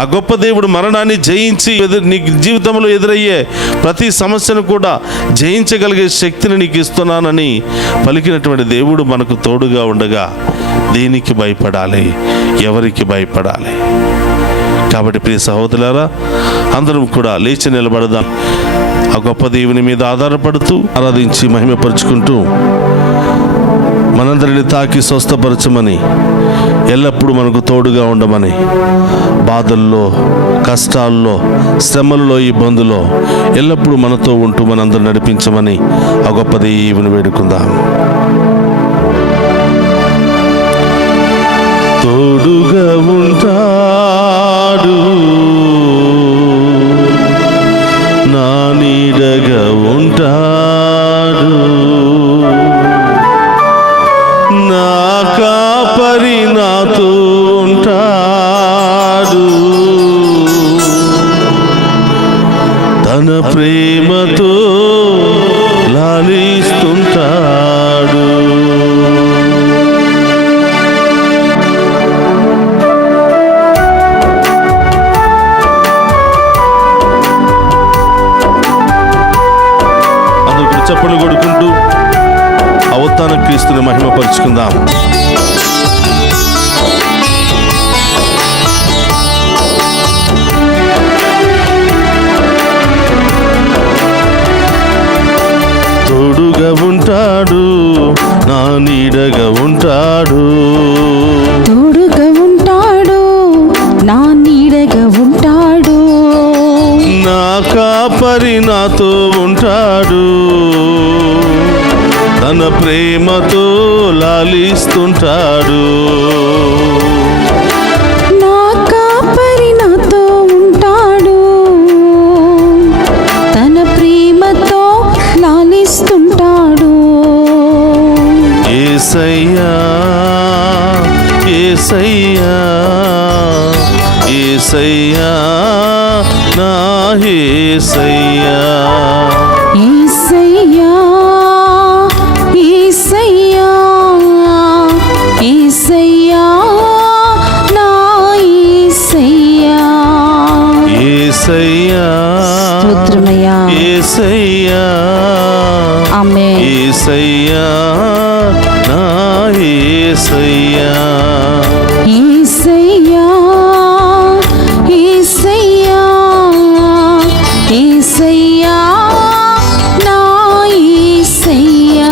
ఆ గొప్ప దేవుడు మరణాన్ని జయించి నీ జీవితంలో ఎదురయ్యే ప్రతి సమస్యను కూడా జయించగలిగే శక్తిని నీకు ఇస్తున్నానని పలికినటువంటి దేవుడు మనకు తోడుగా ఉండగా దేనికి భయపడాలి, ఎవరికి భయపడాలి? కాబట్టి ప్రియ సహోదరులారా, అందరం కూడా లేచి నిలబడదాం. ఆ గొప్ప దేవుని మీద ఆధారపడుతూ ఆరాధించి మహిమపరుచుకుంటూ మనందరిని తాకి స్వస్థపరచమని, ఎల్లప్పుడూ మనకు తోడుగా ఉండమని, బాధల్లో, కష్టాల్లో, శ్రమలలో, ఇబ్బందుల్లో ఎల్లప్పుడూ మనతో ఉంటూ మనందరూ నడిపించమని ఆ గొప్ప దేవుని వేడుకుందాం. తోడుగా ఉంటాడు, నా నీడగా ఉంటాడు, నా కాపరి నాతో ఉంటాడు, తన ప్రేమతో లాలిస్తుంటాడు. చప్పట్లు కొడుకుంటూ అవతాన క్రీస్తుని మహిమపరుచుకుందాం. తోడుగా ఉంటాడు, నా నీడగా ఉంటాడు, తోడుగా ఉంటాడు, నా నీడగా ఉంటాడు, నా కాపరి నాతో ఉంటాడు, తన ప్రేమతో లాలిస్తుంటాడు. నా కాపరి నాతో ఉంటాడు, తన ప్రేమతో లాలిస్తుంటాడు. యేసయ్యా యేసయ్యా యేసయ్యా నా యేసయ్యా, యేసయ్యా యేసయ్యా యేసయ్యా నా యేసయ్యా, యేసయ్యా స్తోత్రమయ్యా, యేసయ్యా ఆమేన్, యేసయ్యా నా యేసయ్యా, యేసయ్యా యేసయ్యా యేసయ్యా నా యేసయ్యా.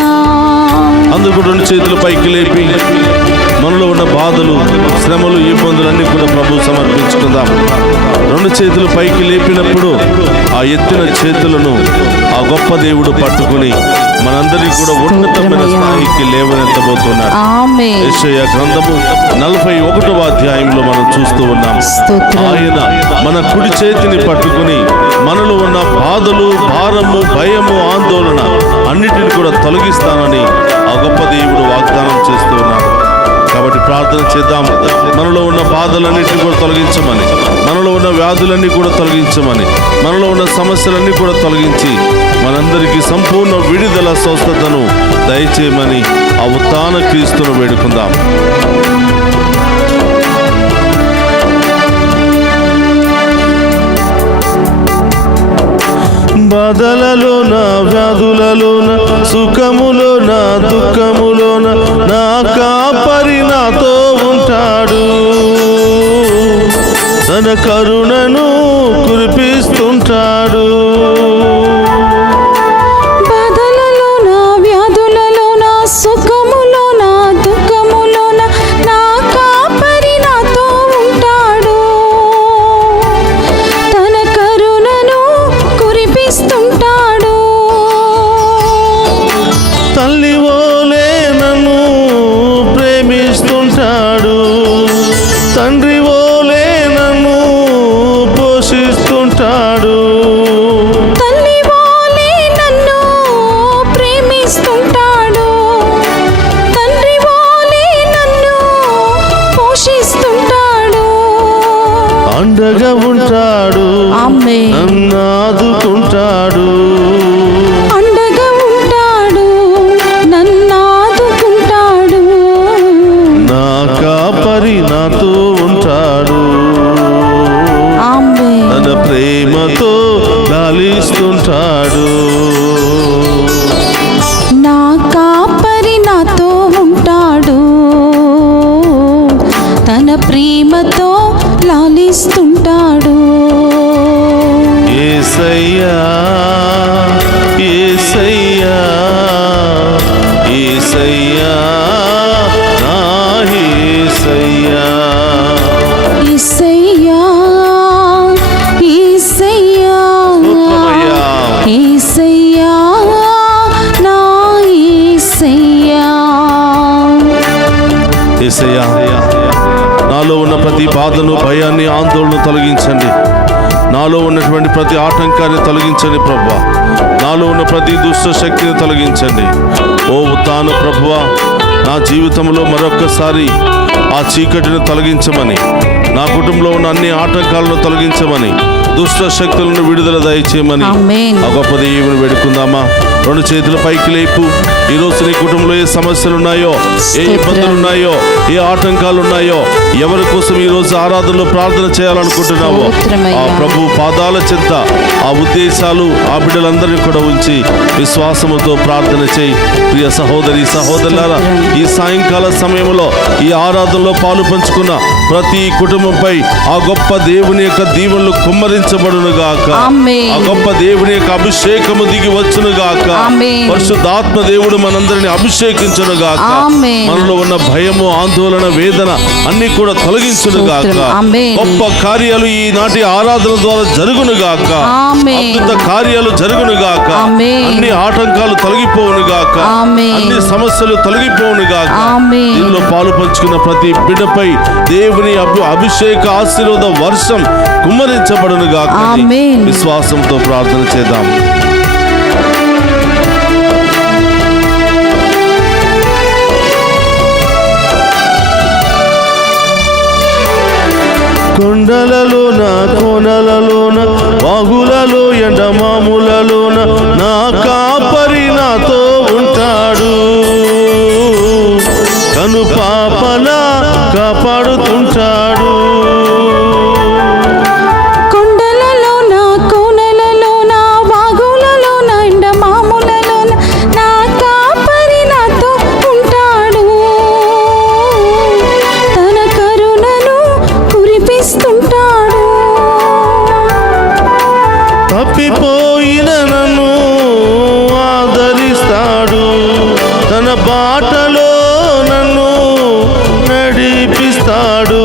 అందుకు రెండు చేతులు పైకి లేపి మనలో ఉన్న బాధలు, శ్రమలు, ఇబ్బందులన్నీ కూడా ప్రభు సమర్పించుకుందాం. రెండు చేతులు పైకి లేపినప్పుడు ఆ ఎత్తిన చేతులను ఆ గొప్ప దేవుడు పట్టుకుని మనందరినీ కూడా ఉన్నతమైన స్థాయికి లేవనెత్తబోతున్నాడు. ఆమేన్. యెషయా గ్రంథము 41వ అధ్యాయంలో మనం చూస్తూ ఉన్నాం. ఆయన మన కుడి చేతిని పట్టుకుని మనలో ఉన్న బాధలు, భారము, భయము, ఆందోళన అన్నిటిని కూడా తొలగిస్తానని ఆ గొప్ప దేవుడు వాగ్దానం చేస్తూ ఉన్నాడు. కాబట్టి ప్రార్థన చేద్దాం. మనలో ఉన్న బాధలన్నింటినీ కూడా తొలగించమని, మనలో ఉన్న వ్యాధులన్నీ కూడా తొలగించమని, మనలో ఉన్న సమస్యలన్నీ కూడా తొలగించి మనందరికీ సంపూర్ణ విడుదల, స్వస్థతను దయచేయమని ఆ ఉత్థాన క్రీస్తును వేడుకుందాం. బాధలలోన, వ్యాధులలోన, సుఖములోన, దుఃఖములోన నా కాపరి నాతో ఉంటాడు, తన కరుణను కురిపిస్తుంటాడు. బాధలలోన, వ్యాధులలోన, సుఖములోన, దుఃఖములోన నా కాపరి నాతో ఉంటాడు, తన కరుణను యేసయ్యా, నాలో ఉన్న ప్రతి బాధను, భయాన్ని, ఆందోళన తొలగించండి. నాలో ఉన్నటువంటి ప్రతి ఆటంకాన్ని తొలగించండి ప్రభువా. నాలో ఉన్న ప్రతి దుష్ట శక్తిని తొలగించండి. ఓ ఉత్థాన ప్రభువా, నా జీవితంలో మరొక్కసారి ఆ చీకటిని తొలగించమని, నా కుటుంబంలో ఉన్న అన్ని ఆటంకాలను తొలగించమని, దుష్ట శక్తులను విడుదల దయచేయమని ఆ గొప్ప దేవుని వేడుకుందామా. రెండు చేతుల పైకి లేపు. ఈరోజు నీ కుటుంబంలో ఏ సమస్యలు ఉన్నాయో, ఏ ఇబ్బందులు ఉన్నాయో, ఏ ఆటంకాలు ఉన్నాయో, ఎవరి కోసం ఈ రోజు ఆరాధనలో ప్రార్థన చేయాలనుకుంటున్నావో ఆ ప్రభు పాదాల చెంత ఆ ఉద్దేశాలు ఆ బిడ్డలందరినీ కూడా ఉంచి విశ్వాసముతో ప్రార్థన చేయి. ప్రియ సహోదరి సహోదరులారా, ఈ సాయంకాల సమయంలో ఈ ఆరాధనలో పాలు పంచుకున్న ప్రతి కుటుంబంపై ఆ గొప్ప దేవుని యొక్క దీవెనలు కుమ్మరించబడును గాక. ఆ గొప్ప దేవుని యొక్క అభిషేకము దిగి వచ్చును గాక. పరిశుద్ధాత్మ దేవుడు మనందరిని అభిషేకించును గాక. మనలో ఉన్న భయము, ఆందోళన, వేదన అన్ని కూడా తొలగించును గాక. గొప్ప కార్యాలు ఈనాటి ఆరాధన ద్వారా జరుగును గాక. అద్భుత కార్యాలు జరుగును గాక. అన్ని ఆటంకాలు తొలగిపోవును గాక. అన్ని సమస్యలు తొలగిపోవును గాక. దీనిలో పాలు పంచుకున్న ప్రతి బిడ్డపై దేవుని అభిషేక ఆశీర్వాద వర్షం కుమ్మరించబడును గాక. విశ్వాసంతో ప్రార్థన చేద్దాం. కొండలలోన, కోనలలోన, వాగులలో, ఎండమాములలోన నా కాపరి నాతో ఉంటాడు. కను పాపలా కాపాడుతుంటాడు. కొండలలోన, కోనలలోన, వాగులలోన, ఎండమాములలోన నా కాపరి నాతో ఉంటాడు. తన కరుణను కురిపిస్తుంటాడు. తప్పిపోయిన నన్ను ఆదరిస్తాడు. తన బాటలో నన్ను నడిపిస్తాడు.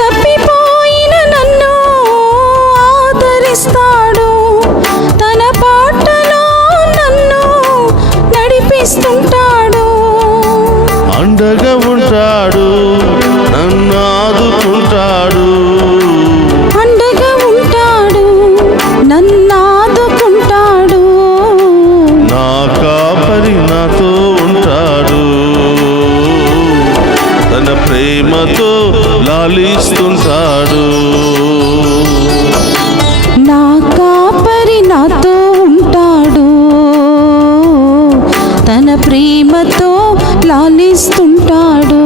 తప్పిపోయిన నన్ను ఆదరిస్తాడు. తన బాటలో నన్ను నడిపిస్తుంటాడు. అండగా ఉంటాడు, నన్ను ఆదుకుంటాడు. అండగా ఉంటాడు, నన్ను ఆదుకుంటాడు. నా కాపరి నాతో ఉంటాడు. తన ప్రేమతో లాలిస్తుంటాడు. నా కాపరి నాతో ఉంటాడు. తన ప్రేమతో లాలిస్తుంటాడు.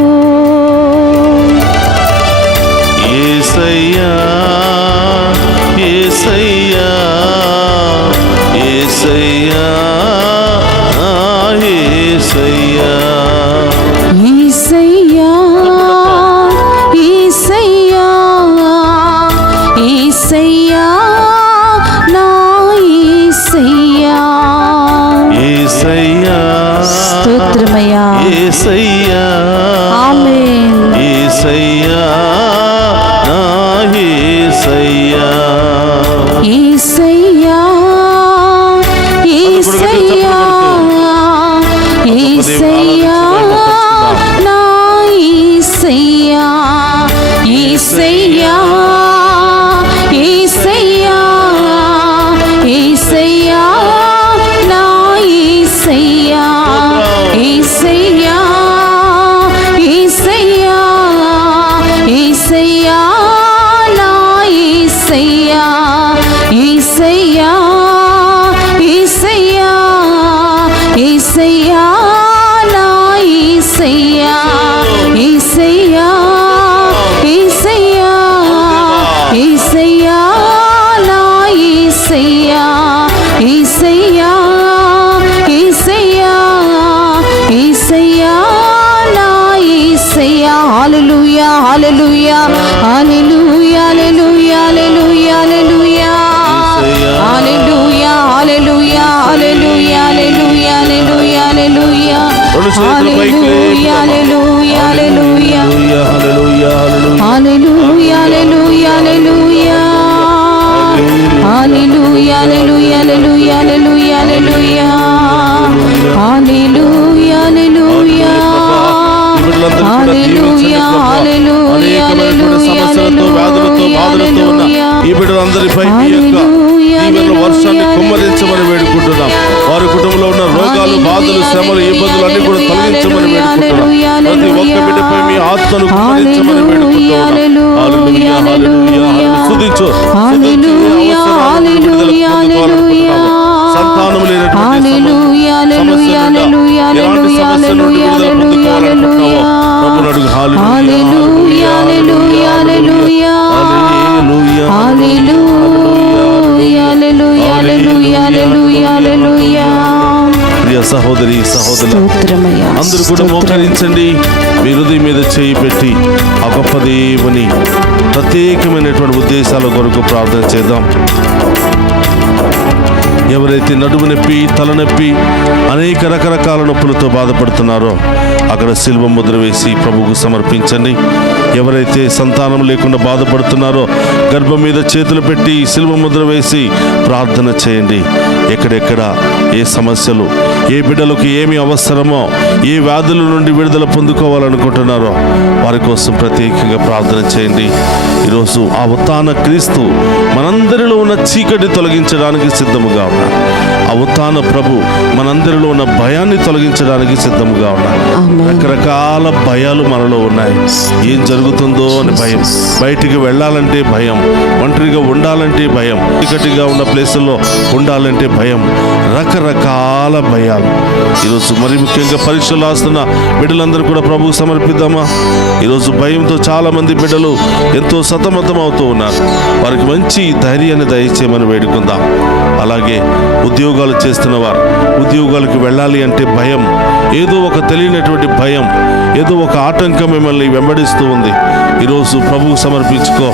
యేసయ్యా, యేసయ్యా, యేసయ్యా, నా యేసయ్యా. యేసయ్యా, యేసయ్యా, యేసయ్యా, నా యేసయ్యా. యేసయ్యా, స్తోత్రమయ్యా. యేసయ్యా, ఆమేన్. యేసయ్యా, నా యేసయ్యా. యేసయ్యా, యేసయ్యా, యేసయ్యా, నా యేసయ్యా. యేసయ్యా, యేసయ్యా, యేసయ్యా, నా యేసయ్యా. యేసయ్యా, యేసయ్యా, యేసయ్యా, నా యేసయ్యా. యేసయ్యా, యేసయ్యా, యేసయ్యా, నా యేసయ్యా. యేసయ్యా, యేసయ్యా, యేసయ్యా, నా యేసయ్యా. యేసయ్యా, యేసయ్యా, యేసయ్యా, నా యేసయ్యా. హల్లెలూయా, హల్లెలూయా, హల్లెలూయా, హల్లెలూయా, హల్లెలూయా, హల్లెలూయా. హల్లెలూయా, హల్లెలూయా, హల్లెలూయా, హల్లెలూయా, హల్లెలూయా, హల్లెలూయా. హల్లెలూయా, హల్లెలూయా, హల్లెలూయా. హల్లెలూయా, హల్లెలూయా, హల్లెలూయా, హల్లెలూయా, హల్లెలూయా. హల్లెలూయా, హల్లెలూయా, హల్లెలూయా, హల్లెలూయా, హల్లెలూయా. హల్లెలూయా, హల్లెలూయా. ఈ బిడ్డలందరిపై మీ యొక్క దీవెనల వర్షాన్ని కుమ్మరించమని వేడుకుంటున్నాం. వారి కుటుంబంలో ఉన్న రోగాలు, బాధలు, శ్రమలు, ఇబ్బందులు అన్ని కూడా తొలగించమని వేడుకుంటున్నాం. ప్రతి ఒక్క బిడ్డపై మీ ఆత్మను కుమ్మరించమని వేడుకుంటున్నాం. హల్లెలూయా, హల్లెలూయా, స్తుతించు. సంతానం లేనటువంటి ఎలాంటి సమస్య నుండి విడుదల పొందుకోవాలనుకుంటున్నావో ప్రభువును అడుగు. హల్లెలూయా, హల్లెలూయా, హల్లెలూయా, హల్లెలూయా, హల్లెలూయా, హల్లెలూయా, హల్లెలూయా, హల్లెలూయా. ప్రియ సహోదరి, సహోదరులు అందరూ కూడా మోకరించండి. మీ హృదయం మీద చేయి పెట్టి ఆ గొప్ప దేవుని ప్రత్యేకమైనటువంటి ఉద్దేశాల కొరకు ప్రార్థన చేద్దాం. ఎవరైతే నడుము నొప్పి, తలనొప్పి, అనేక రకరకాల నొప్పులతో బాధపడుతున్నారో అక్కడ శిల్వ ముద్ర వేసి ప్రభువుకు సమర్పించండి. ఎవరైతే సంతానం లేకుండా బాధపడుతున్నారో గర్భం మీద చేతులు పెట్టి శిల్వ ముద్ర వేసి ప్రార్థన చేయండి. ఎక్కడెక్కడ ఏ సమస్యలు, ఏ బిడ్డలకు ఏమి అవసరమో, ఏ వ్యాధుల నుండి విడుదల పొందుకోవాలనుకుంటున్నారో వారి కోసం ప్రత్యేకంగా ప్రార్థన చేయండి. ఈరోజు ఆ ఉత్థాన క్రీస్తు మనందరిలో ఉన్న చీకటి తొలగించడానికి సిద్ధముగా ఉన్నాడు. ఆ ఉత్థాన ప్రభు మనందరిలో ఉన్న భయాన్ని తొలగించడానికి సిద్ధముగా ఉన్నాడు. రకరకాల భయాలు మనలో ఉన్నాయి. ఏం జరుగుతుందో అని భయం, బయటికి వెళ్ళాలంటే భయం, ఒంటరిగా ఉండాలంటే భయం, చీకటిగా ఉన్న ప్లేసుల్లో ఉండాలంటే భయం, రకరకాల భయాలు. ఈరోజు మరి ముఖ్యంగా పరీక్షలు రాస్తున్న బిడ్డలందరూ కూడా ప్రభువు సమర్పిద్దామా? ఈరోజు భయంతో చాలా మంది బిడ్డలు ఎంతో సతమతం అవుతూ ఉన్నారు. వారికి మంచి ధైర్యాన్ని దయచేయమని వేడుకుందాం. అలాగే ఉద్యోగాలు చేస్తున్న వారు ఉద్యోగాలకు వెళ్ళాలి అంటే భయం, ఏదో ఒక తెలియనటువంటి భయం, ఏదో ఒక ఆటంకం మిమ్మల్ని వెంబడిస్తూ ఉంది. ఈరోజు ప్రభువు సమర్పించుకో.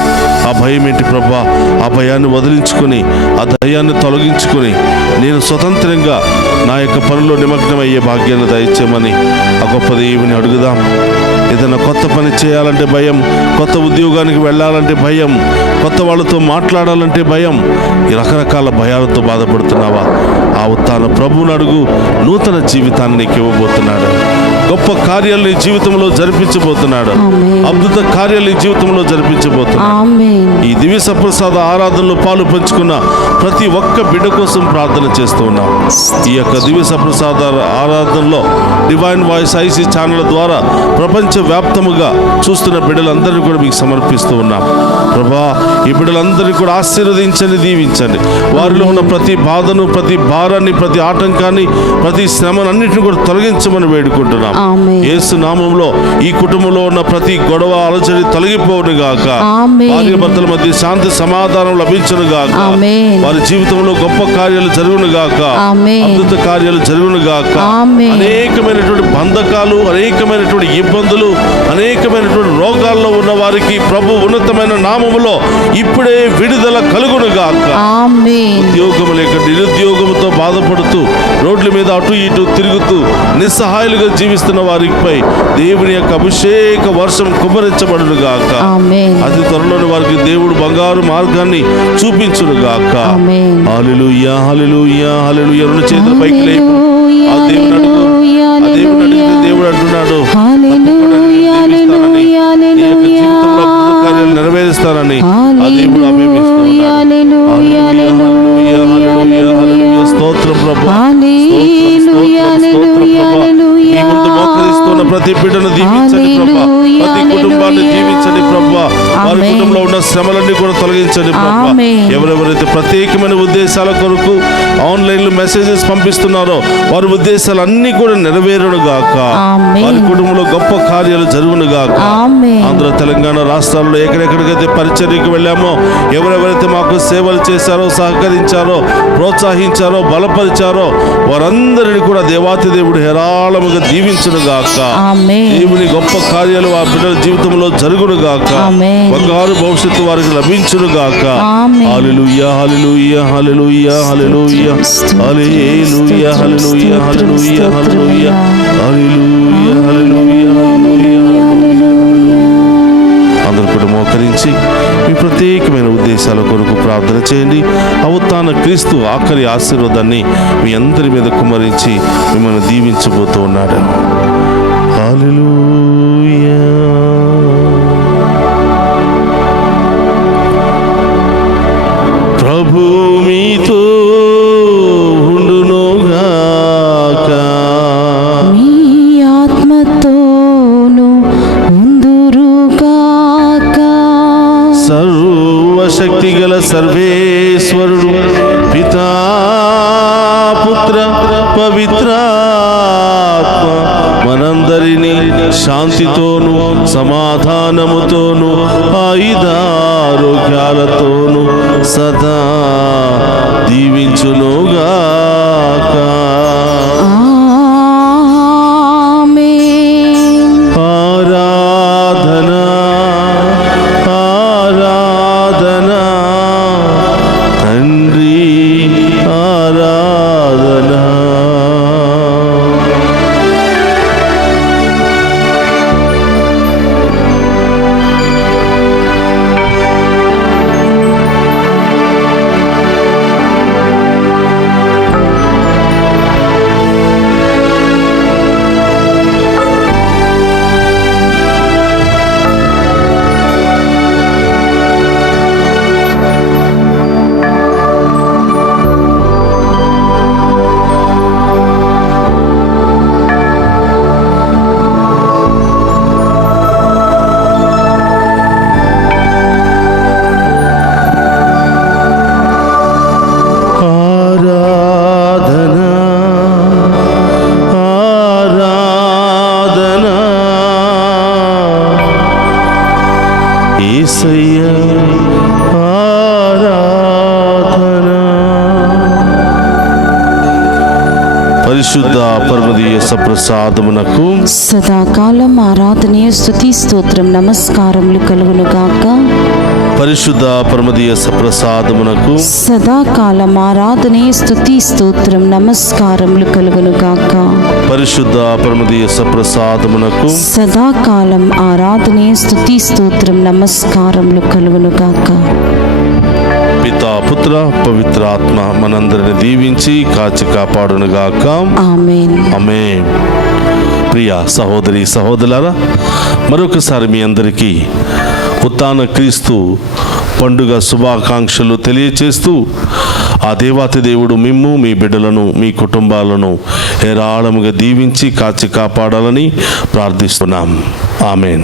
ఆ భయం ఏంటి ప్రభా? ఆ భయాన్ని వదిలించుకొని, ఆ ధైర్యాన్ని తొలగించుకొని నేను స్వతంత్రంగా నా యొక్క పనిలో నిమగ్నమయ్యే భాగ్యాన్ని దయచేయమని ఆ గొప్ప దేవుని అడుగుదాం. ఏదైనా కొత్త పని చేయాలంటే భయం, కొత్త ఉద్యోగానికి వెళ్ళాలంటే భయం, కొత్త వాళ్ళతో మాట్లాడాలంటే భయం. ఈ రకరకాల భయాలతో బాధపడుతున్నావా? ఆ ఉత్థాన ప్రభువుని అడుగు. నూతన జీవితాన్ని నీకు ఇవ్వబోతున్నాడు. గొప్ప కార్యాలు నీ జీవితంలో జరిపించబోతున్నాడు. అద్భుత కార్యాలు నీ జీవితంలో జరిపించబోతున్నాడు. ఈ దివ్య సప్రసాద ఆరాధనలో పాలు పంచుకున్న ప్రతి ఒక్క బిడ్డ కోసం ప్రార్థన చేస్తూ ఉన్నాం. ఈ యొక్క దివ్య సప్రసాద ఆరాధనలో డివైన్ వాయిస్ ఐసీ ఛానల్ ద్వారా ప్రపంచ వ్యాప్తముగా చూస్తున్న బిడ్డలందరినీ కూడా మీకు సమర్పిస్తూ ఉన్నాం. ప్రభా, ఈ బిడ్డలందరినీ కూడా ఆశీర్వదించండి, దీవించండి. వారిలో ఉన్న ప్రతి బాధను, ప్రతి భారాన్ని, ప్రతి ఆటంకాన్ని, ప్రతి శ్రమను అన్నింటిని కూడా తొలగించమని వేడుకుంటున్నాం. యేసు నామములో ఈ కుటుంబంలో ఉన్న ప్రతి గొడవ, అలజడి తొలగిపోవును గాక. భార్య భర్తల మధ్య శాంతి సమాధానం లభించును గాక. వారి జీవితంలో గొప్ప కార్యాలు జరుగును గాక. అద్భుత కార్యాలు జరుగును గాక. అనేకమైనటువంటి బంధకాలు, అనేకమైనటువంటి ఇబ్బందులు, అనేకమైనటువంటి రోగాల్లో ఉన్న వారికి ప్రభు ఉన్నతమైన నామములో ఇప్పుడే విడుదల కలుగును గాక. ఉద్యోగం లేక నిరుద్యోగంతో బాధపడుతూ రోడ్ల మీద అటు ఇటు తిరుగుతూ నిస్సహాయులుగా జీవిస్తున్న వారిపై దేవుని యొక్క అభిషేక వర్షం కుమ్మరించబడును గాక. అతి త్వరలోని వారికి దేవుడు బంగారు మార్గాన్ని చూపించును గాక. హల్లెలూయా, హల్లెలూయా, హల్లెలూయా. రెండు చేతుల పైకి లేపు. ఆ దేవుని అడుగు. ఆ దేవుని అడిగితే దేవుడు అంటున్నాడు కార్యాలు నెరవేరుస్తానని. ఆ దేవుడు స్తోత్రం ప్రభు. మోకరిస్తున్న ప్రతి బిడ్డను దీవించండి ప్రభా. ప్రతి కుటుంబాన్ని దీవించండి ప్రభా. వారి కుటుంబంలో ఉన్న శ్రమలన్నీ కూడా తొలగించండి ప్రభా. ఎవరెవరైతే ప్రత్యేకమైన ఉద్దేశాల కొరకు ఆన్లైన్ లో మెసేజెస్ పంపిస్తున్నారో వారి ఉద్దేశాలు అన్ని కూడా నెరవేరును గాక. వారి కుటుంబంలో గొప్ప కార్యాలు జరుగును గాక. ఆంధ్ర తెలంగాణ రాష్ట్రాల్లో ఎక్కడెక్కడికైతే పరిచర్యకు వెళ్ళామో, ఎవరెవరైతే మాకు సేవలు చేశారో, సహకరించారో, ప్రోత్సహించారో, బలపరిచారో వారందరినీ కూడా దేవాతి దేవుడు హేరాళముగా దీవించును గాక. దేవుని గొప్ప కార్యాలు ఆ బిడ్డల జీవితంలో జరుగును గాక. బంగారు భవిష్యత్తు వారికి లభించును గాక. హల్లెలూయా, హల్లెలూయా, హల్లెలూయా, హల్లెలూయా, హల్లెలూయా, హల్లెలూయా, హల్లెలూయా, హల్లెలూయా, హల్లెలూయా, హల్లెలూయా. అందరూ కూడా మోకరించి మీ ప్రత్యేకమైన ఉద్దేశాల కొరకు ప్రార్థన చేయండి. ఆ ఉత్థాన క్రీస్తు ఆఖరి ఆశీర్వాదాన్ని మీ అందరి మీద కుమ్మరించి మిమ్మల్ని దీవించబోతూ ఉన్నాడు. హల్లెలూయా. సర్వేశ్వరుడు పితా పుత్ర పవిత్రాత్మ మనందరినీ శాంతితోను సమాధానముతోను ఆయుధారోగ్యాలతోను సదా దీవించునుగాక. ఆమేన్. ఆరాధనా ఆరాధనా తండ్రి ఆరాధనా. ఆరాధనా ఆరాధనా యేసయ్యా ఆరాధనా. పరిశుద్ధ పరమదీయ సప్రసాదమునకు సదాకాలం ఆరాధనీయ స్తుతి స్తోత్రం నమస్కారములు కలుగునుగాక. పరిశుద్ధ పరమదీయ సప్రసాదమునకు సదాకాలం ఆరాధనీయ స్తుతి స్తోత్రం నమస్కారములు కలుగునుగాక. పరిశుద్ధ పరమదీయ సప్రసాదమునకు సదాకాలం ఆరాధనీయ స్తుతి స్తోత్రం నమస్కారములు కలుగునుగాక. పితా పుత్ర పవిత్రాత్మ మనందరిని దీవించి కాచి కాపాడునుగాక. ఆమేన్. ఆమేన్. ప్రియ సహోదరి సహోదరులారా, మరొకసారి మీ అందరికీ ఉత్థాన క్రీస్తు పండుగ శుభాకాంక్షలు తెలియచేస్తూ ఆ దేవాతి దేవుడు మిమ్ము మీ బిడ్డలను మీ కుటుంబాలను ఏరాళముగా దీవించి కాచి కాపాడాలని ప్రార్థిస్తున్నాం. ఆమేన్.